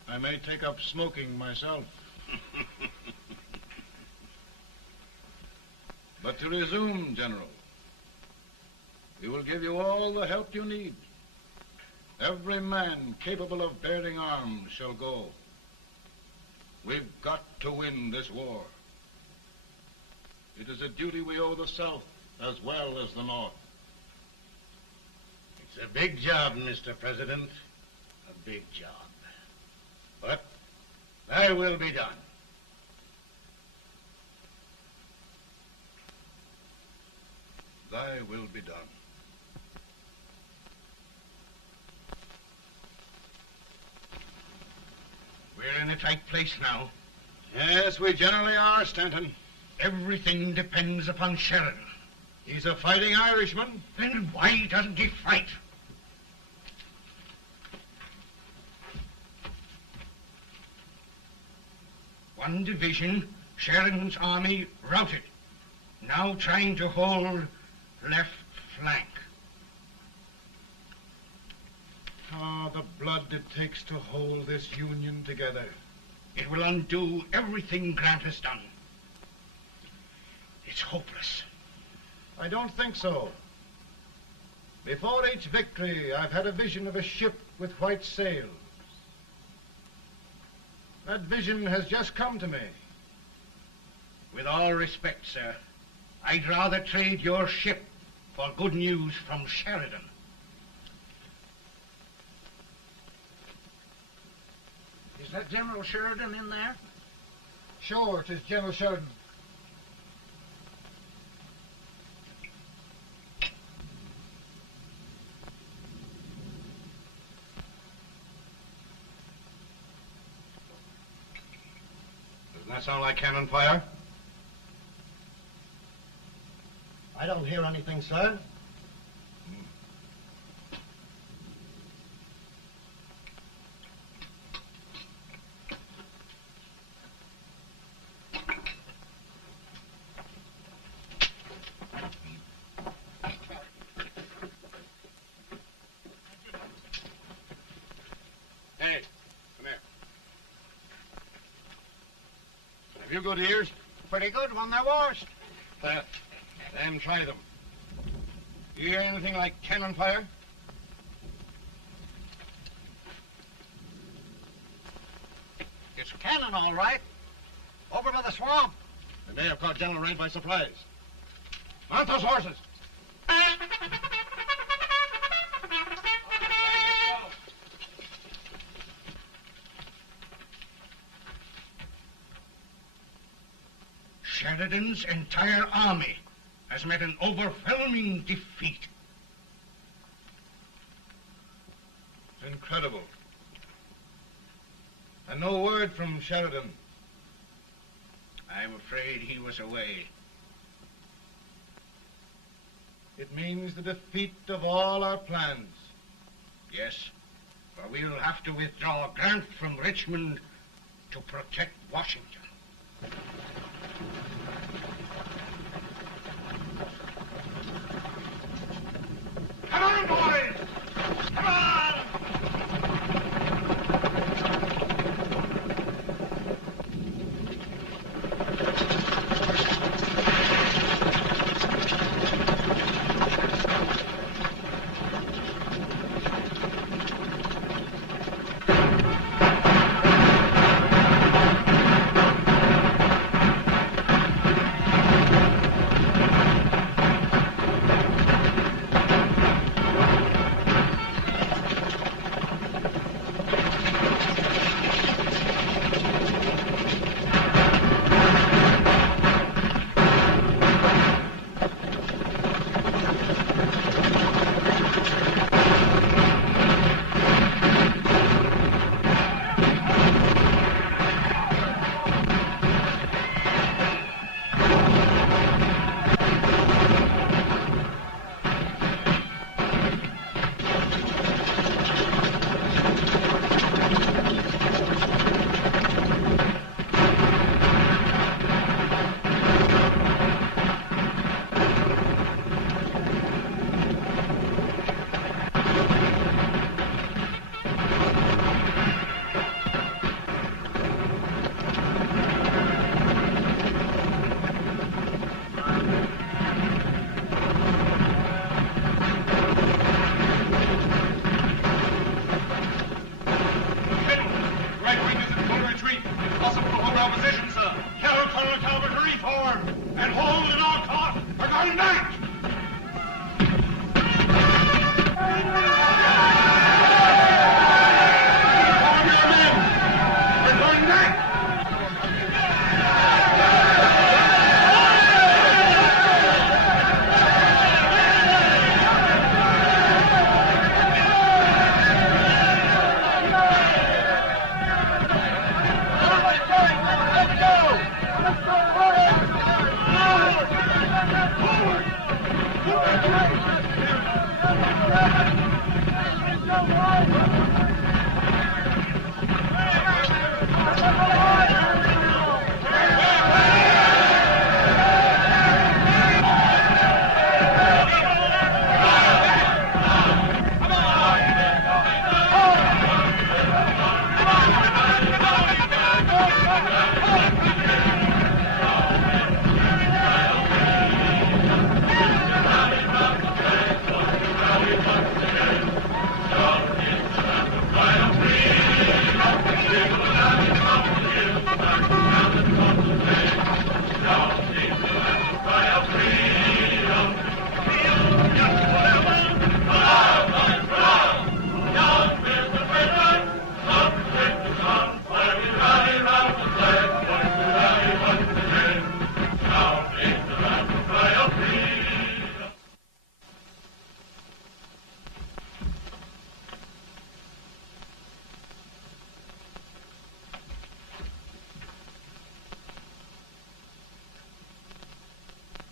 I may take up smoking myself. But to resume, General, we will give you all the help you need. Every man capable of bearing arms shall go. We've got to win this war. It is a duty we owe the South as well as the North. It's a big job, Mr. President. A big job. But thy will be done. Thy will be done. We're in a tight place now. Yes, we generally are, Stanton. Everything depends upon Sheridan. He's a fighting Irishman. Then why doesn't he fight? One division, Sheridan's army, routed. Now trying to hold left flank. Ah, the blood it takes to hold this Union together. It will undo everything Grant has done. It's hopeless. I don't think so. Before each victory, I've had a vision of a ship with white sails. That vision has just come to me. With all respect, sir, I'd rather trade your ship for good news from Sheridan. Is that General Sheridan in there? Sure, it is General Sheridan. Doesn't that sound like cannon fire? I don't hear anything, sir. Hey, come here. Have you good ears? Pretty good when they're washed. Then try them. You hear anything like cannon fire? It's cannon, all right. Over by the swamp. They may have caught General Wright by surprise. Mount those horses. Sheridan's entire army has met an overwhelming defeat. It's incredible. And no word from Sheridan. I'm afraid he was away. It means the defeat of all our plans. Yes, for we'll have to withdraw Grant from Richmond to protect Washington. Come on, boys! Come on!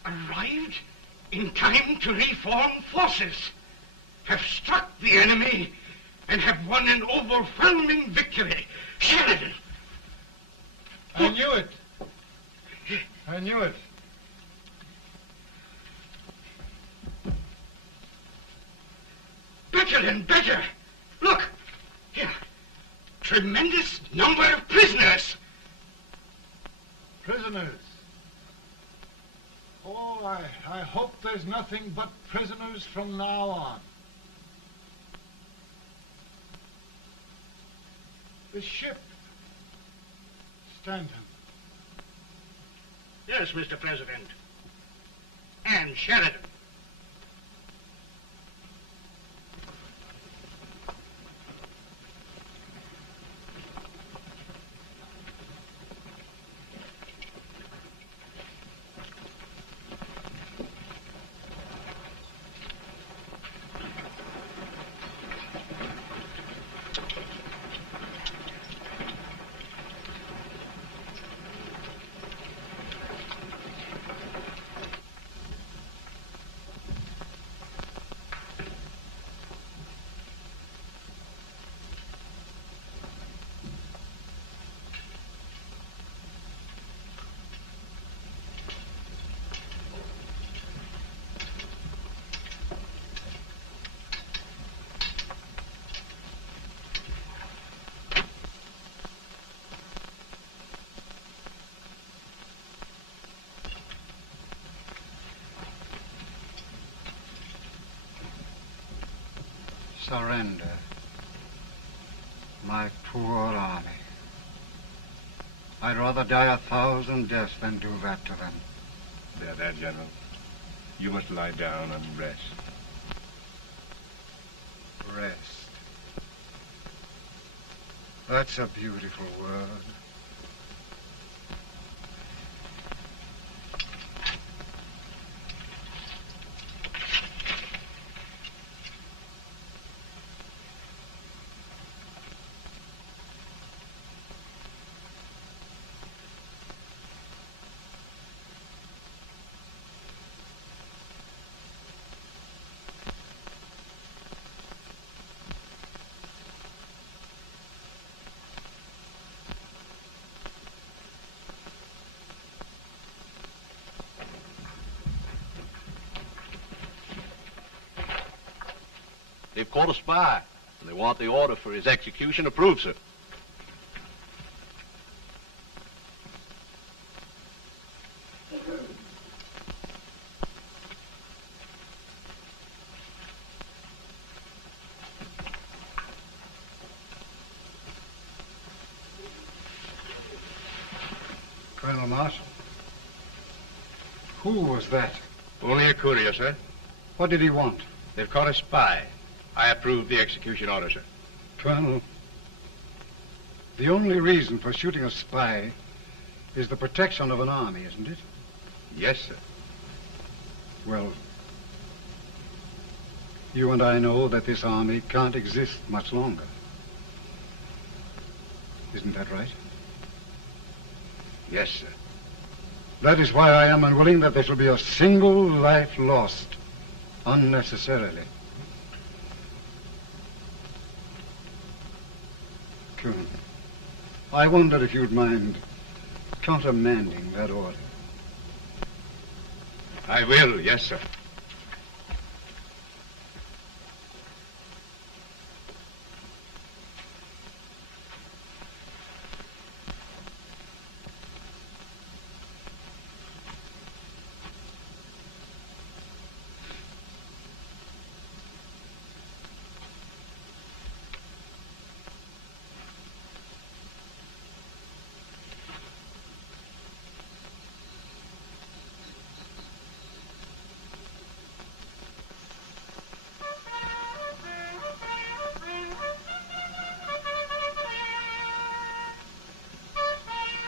Arrived in time to reform forces, have struck the enemy, and have won an overwhelming victory. Sheridan! I knew it. I knew it. Better and better. Look, here. Tremendous number of prisoners. Prisoners. Oh, I hope there's nothing but prisoners from now on. The ship. Stanton. Yes, Mr. President. And Sheridan. Surrender. My poor army. I'd rather die 1,000 deaths than do that to them. There, General. You must lie down and rest. Rest. That's a beautiful word. They've caught a spy, and they want the order for his execution approved, sir. Colonel Marshall. Who was that? Only a courier, sir. What did he want? They've caught a spy. I approve the execution order, sir. Colonel, the only reason for shooting a spy is the protection of an army, isn't it? Yes, sir. Well, you and I know that this army can't exist much longer. Isn't that right? Yes, sir. That is why I am unwilling that there shall be a single life lost unnecessarily. Colonel, I wonder if you'd mind countermanding that order. I will, yes, sir.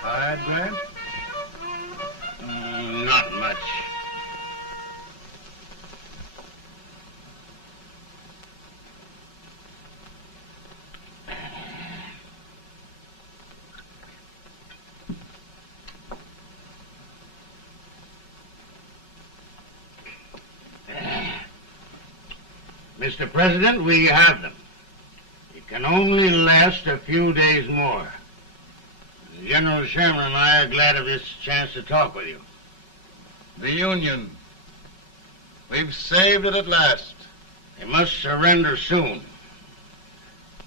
Tired, Grant? Not much. Mr. President, we have them. It can only last a few days more. General Sherman and I are glad of this chance to talk with you. The Union. We've saved it at last. They must surrender soon.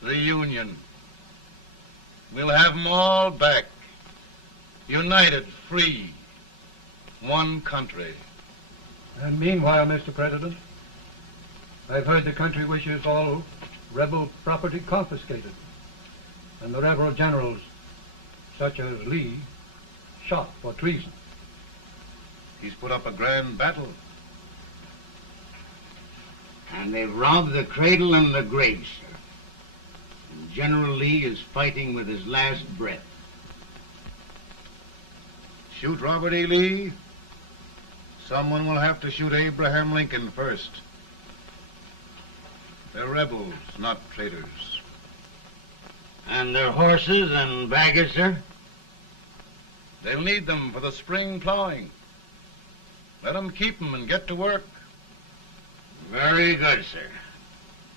The Union. We'll have them all back. United, free. One country. And meanwhile, Mr. President, I've heard the country wishes all rebel property confiscated, and the rebel generals, such as Lee, shot for treason. He's put up a grand battle. And they've robbed the cradle and the grave, sir. And General Lee is fighting with his last breath. Shoot Robert E. Lee? Someone will have to shoot Abraham Lincoln first. They're rebels, not traitors. And their horses and baggage, sir? They'll need them for the spring plowing. Let them keep them and get to work. Very good, sir.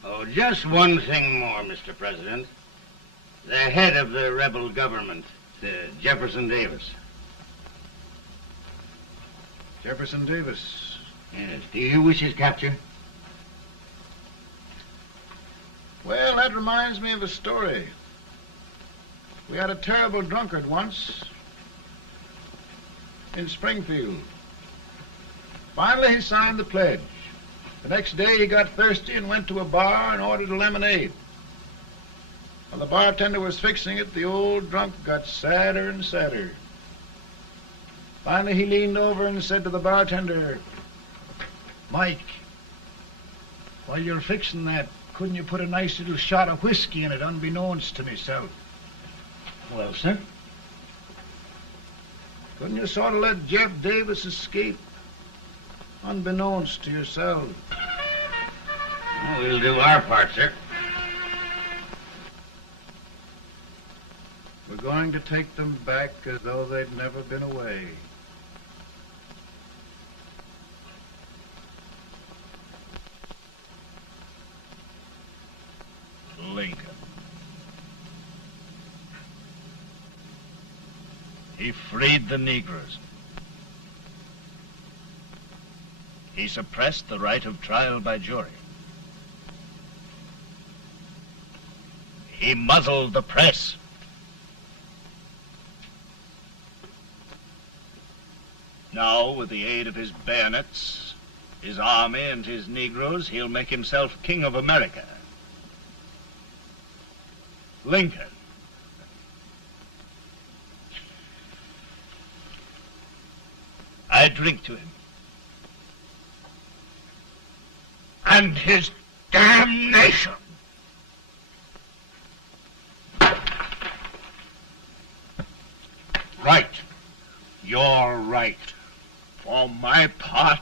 Oh, just one thing more, Mr. President. The head of the rebel government, Jefferson Davis. Jefferson Davis? Yes. Do you wish his capture? Well, that reminds me of a story. We had a terrible drunkard once in Springfield. Finally, he signed the pledge. The next day, he got thirsty and went to a bar and ordered a lemonade. While the bartender was fixing it, the old drunk got sadder and sadder. Finally, he leaned over and said to the bartender, "Mike, while you're fixing that, couldn't you put a nice little shot of whiskey in it, unbeknownst to myself?" Well, sir? Couldn't you sort of let Jeff Davis escape, unbeknownst to yourself? Well, we'll do our part, sir. We're going to take them back as though they'd never been away. Lincoln. He freed the Negroes. He suppressed the right of trial by jury. He muzzled the press. Now, with the aid of his bayonets, his army, and his Negroes, he'll make himself king of America. Lincoln. I drink to him. And his damnation. Right. You're right. For my part,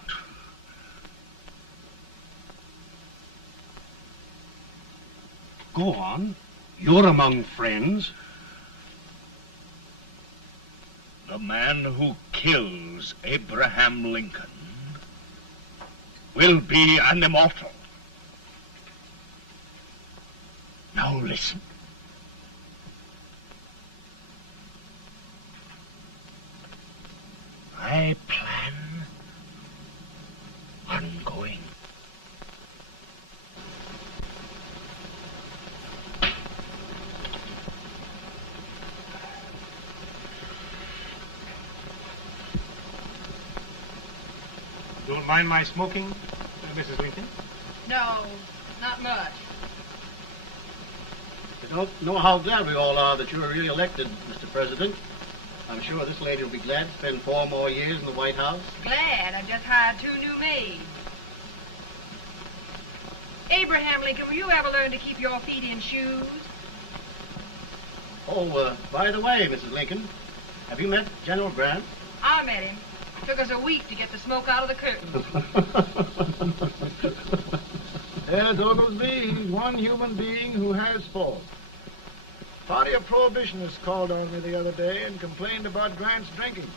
Go on. You're among friends. the man who kills Abraham Lincoln will be an immortal. Now listen. I plan on going. Don't mind my smoking, Mrs. Lincoln? No, not much. I don't know how glad we all are that you were really elected, Mr. President. I'm sure this lady will be glad to spend 4 more years in the White House. Glad. I've just hired 2 new maids. Abraham Lincoln, will you ever learn to keep your feet in shoes? Oh, by the way, Mrs. Lincoln, have you met General Grant? I met him. Took us a week to get the smoke out of the curtains. Yes, Oglesby, he's one human being who has faults. Party of Prohibitionists called on me the other day and complained about Grant's drinking.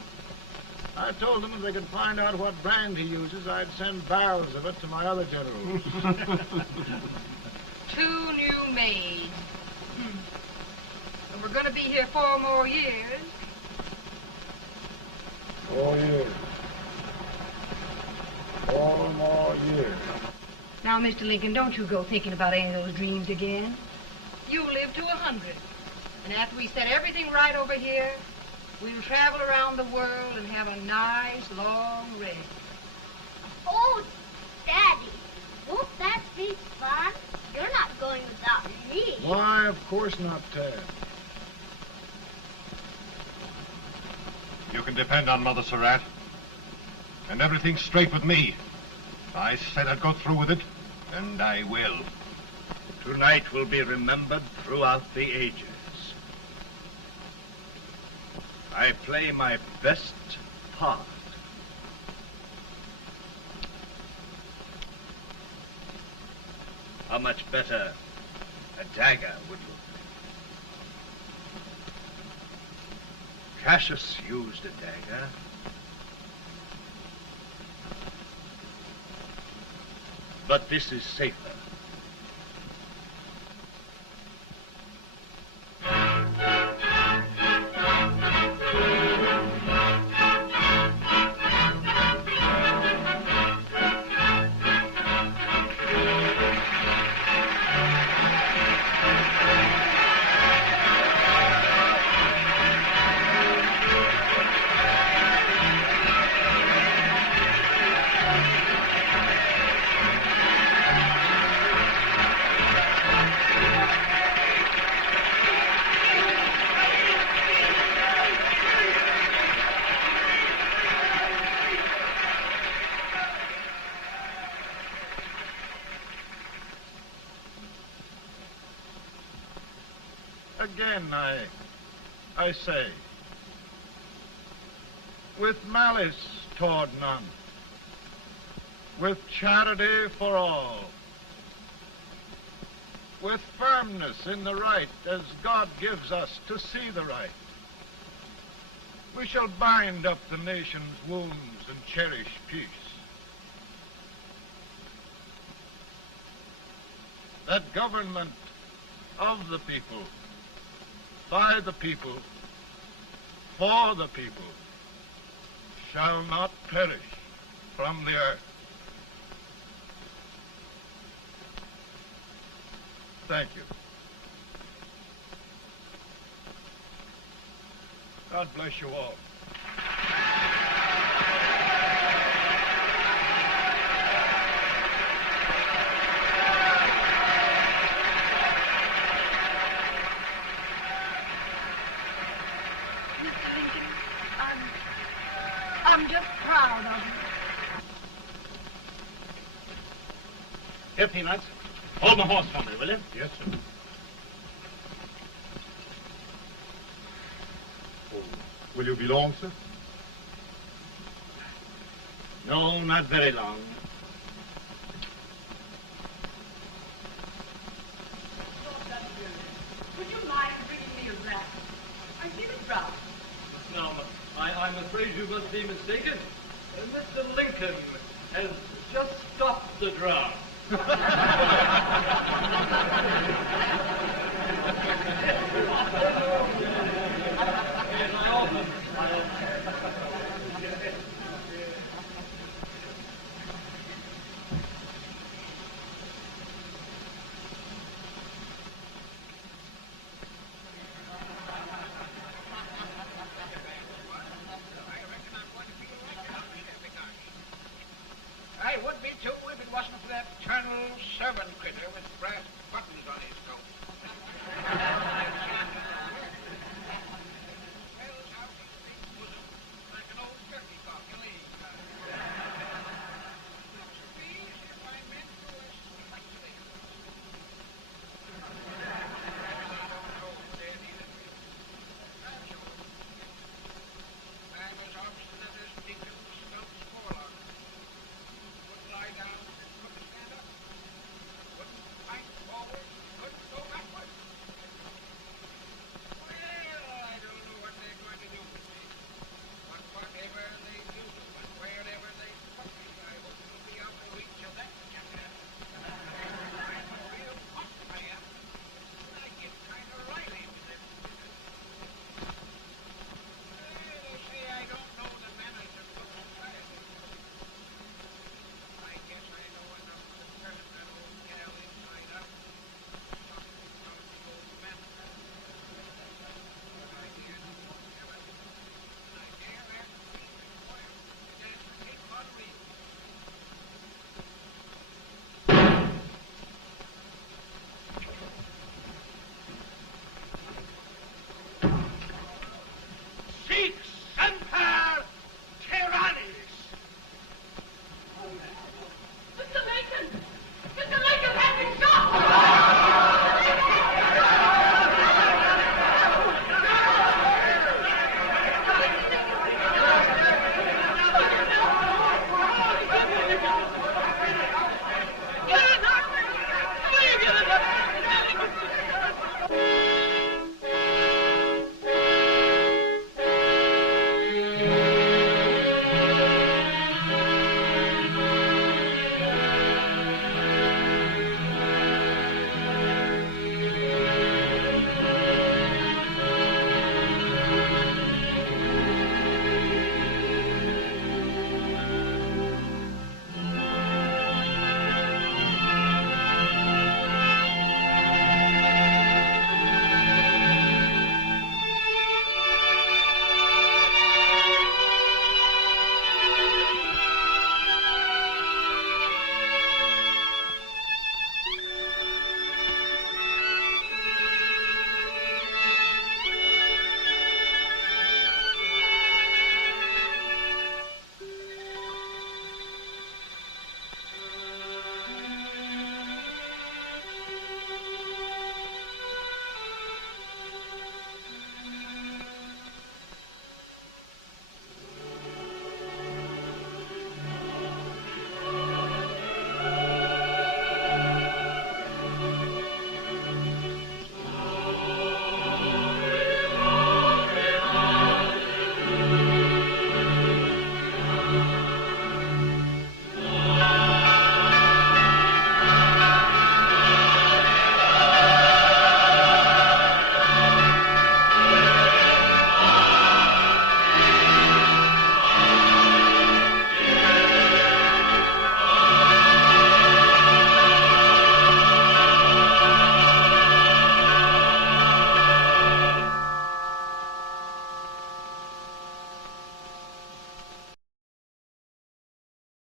I told them if they could find out what brand he uses, I'd send barrels of it to my other generals. 2 new maids. And we're going to be here 4 more years. 4 years. 4 more years. Now, Mr. Lincoln, don't you go thinking about any of those dreams again. You live to 100. And after we set everything right over here, we'll travel around the world and have a nice, long rest. Oh, Daddy, won't that be fun? You're not going without me. Why, of course not, Tad. You can depend on Mother Surratt. And everything's straight with me. I said I'd go through with it, and I will. Tonight will be remembered throughout the ages. I play my best part. How much better a dagger would look. Cassius used a dagger. But this is safer. Again, I say, with malice toward none, with charity for all, with firmness in the right as God gives us to see the right, we shall bind up the nation's wounds and cherish peace. That government of the people, by the people, for the people, shall not perish from the earth. Thank you. God bless you all. I'm just proud of you. Here, Peanuts. Hold my horse for me, will you? Yes, sir. Oh, will you be long, sir? No, not very long. Would you mind bringing me a wrap? I feel it dry. No, I'm afraid you must be mistaken. Mr. Lincoln has just stopped the draft.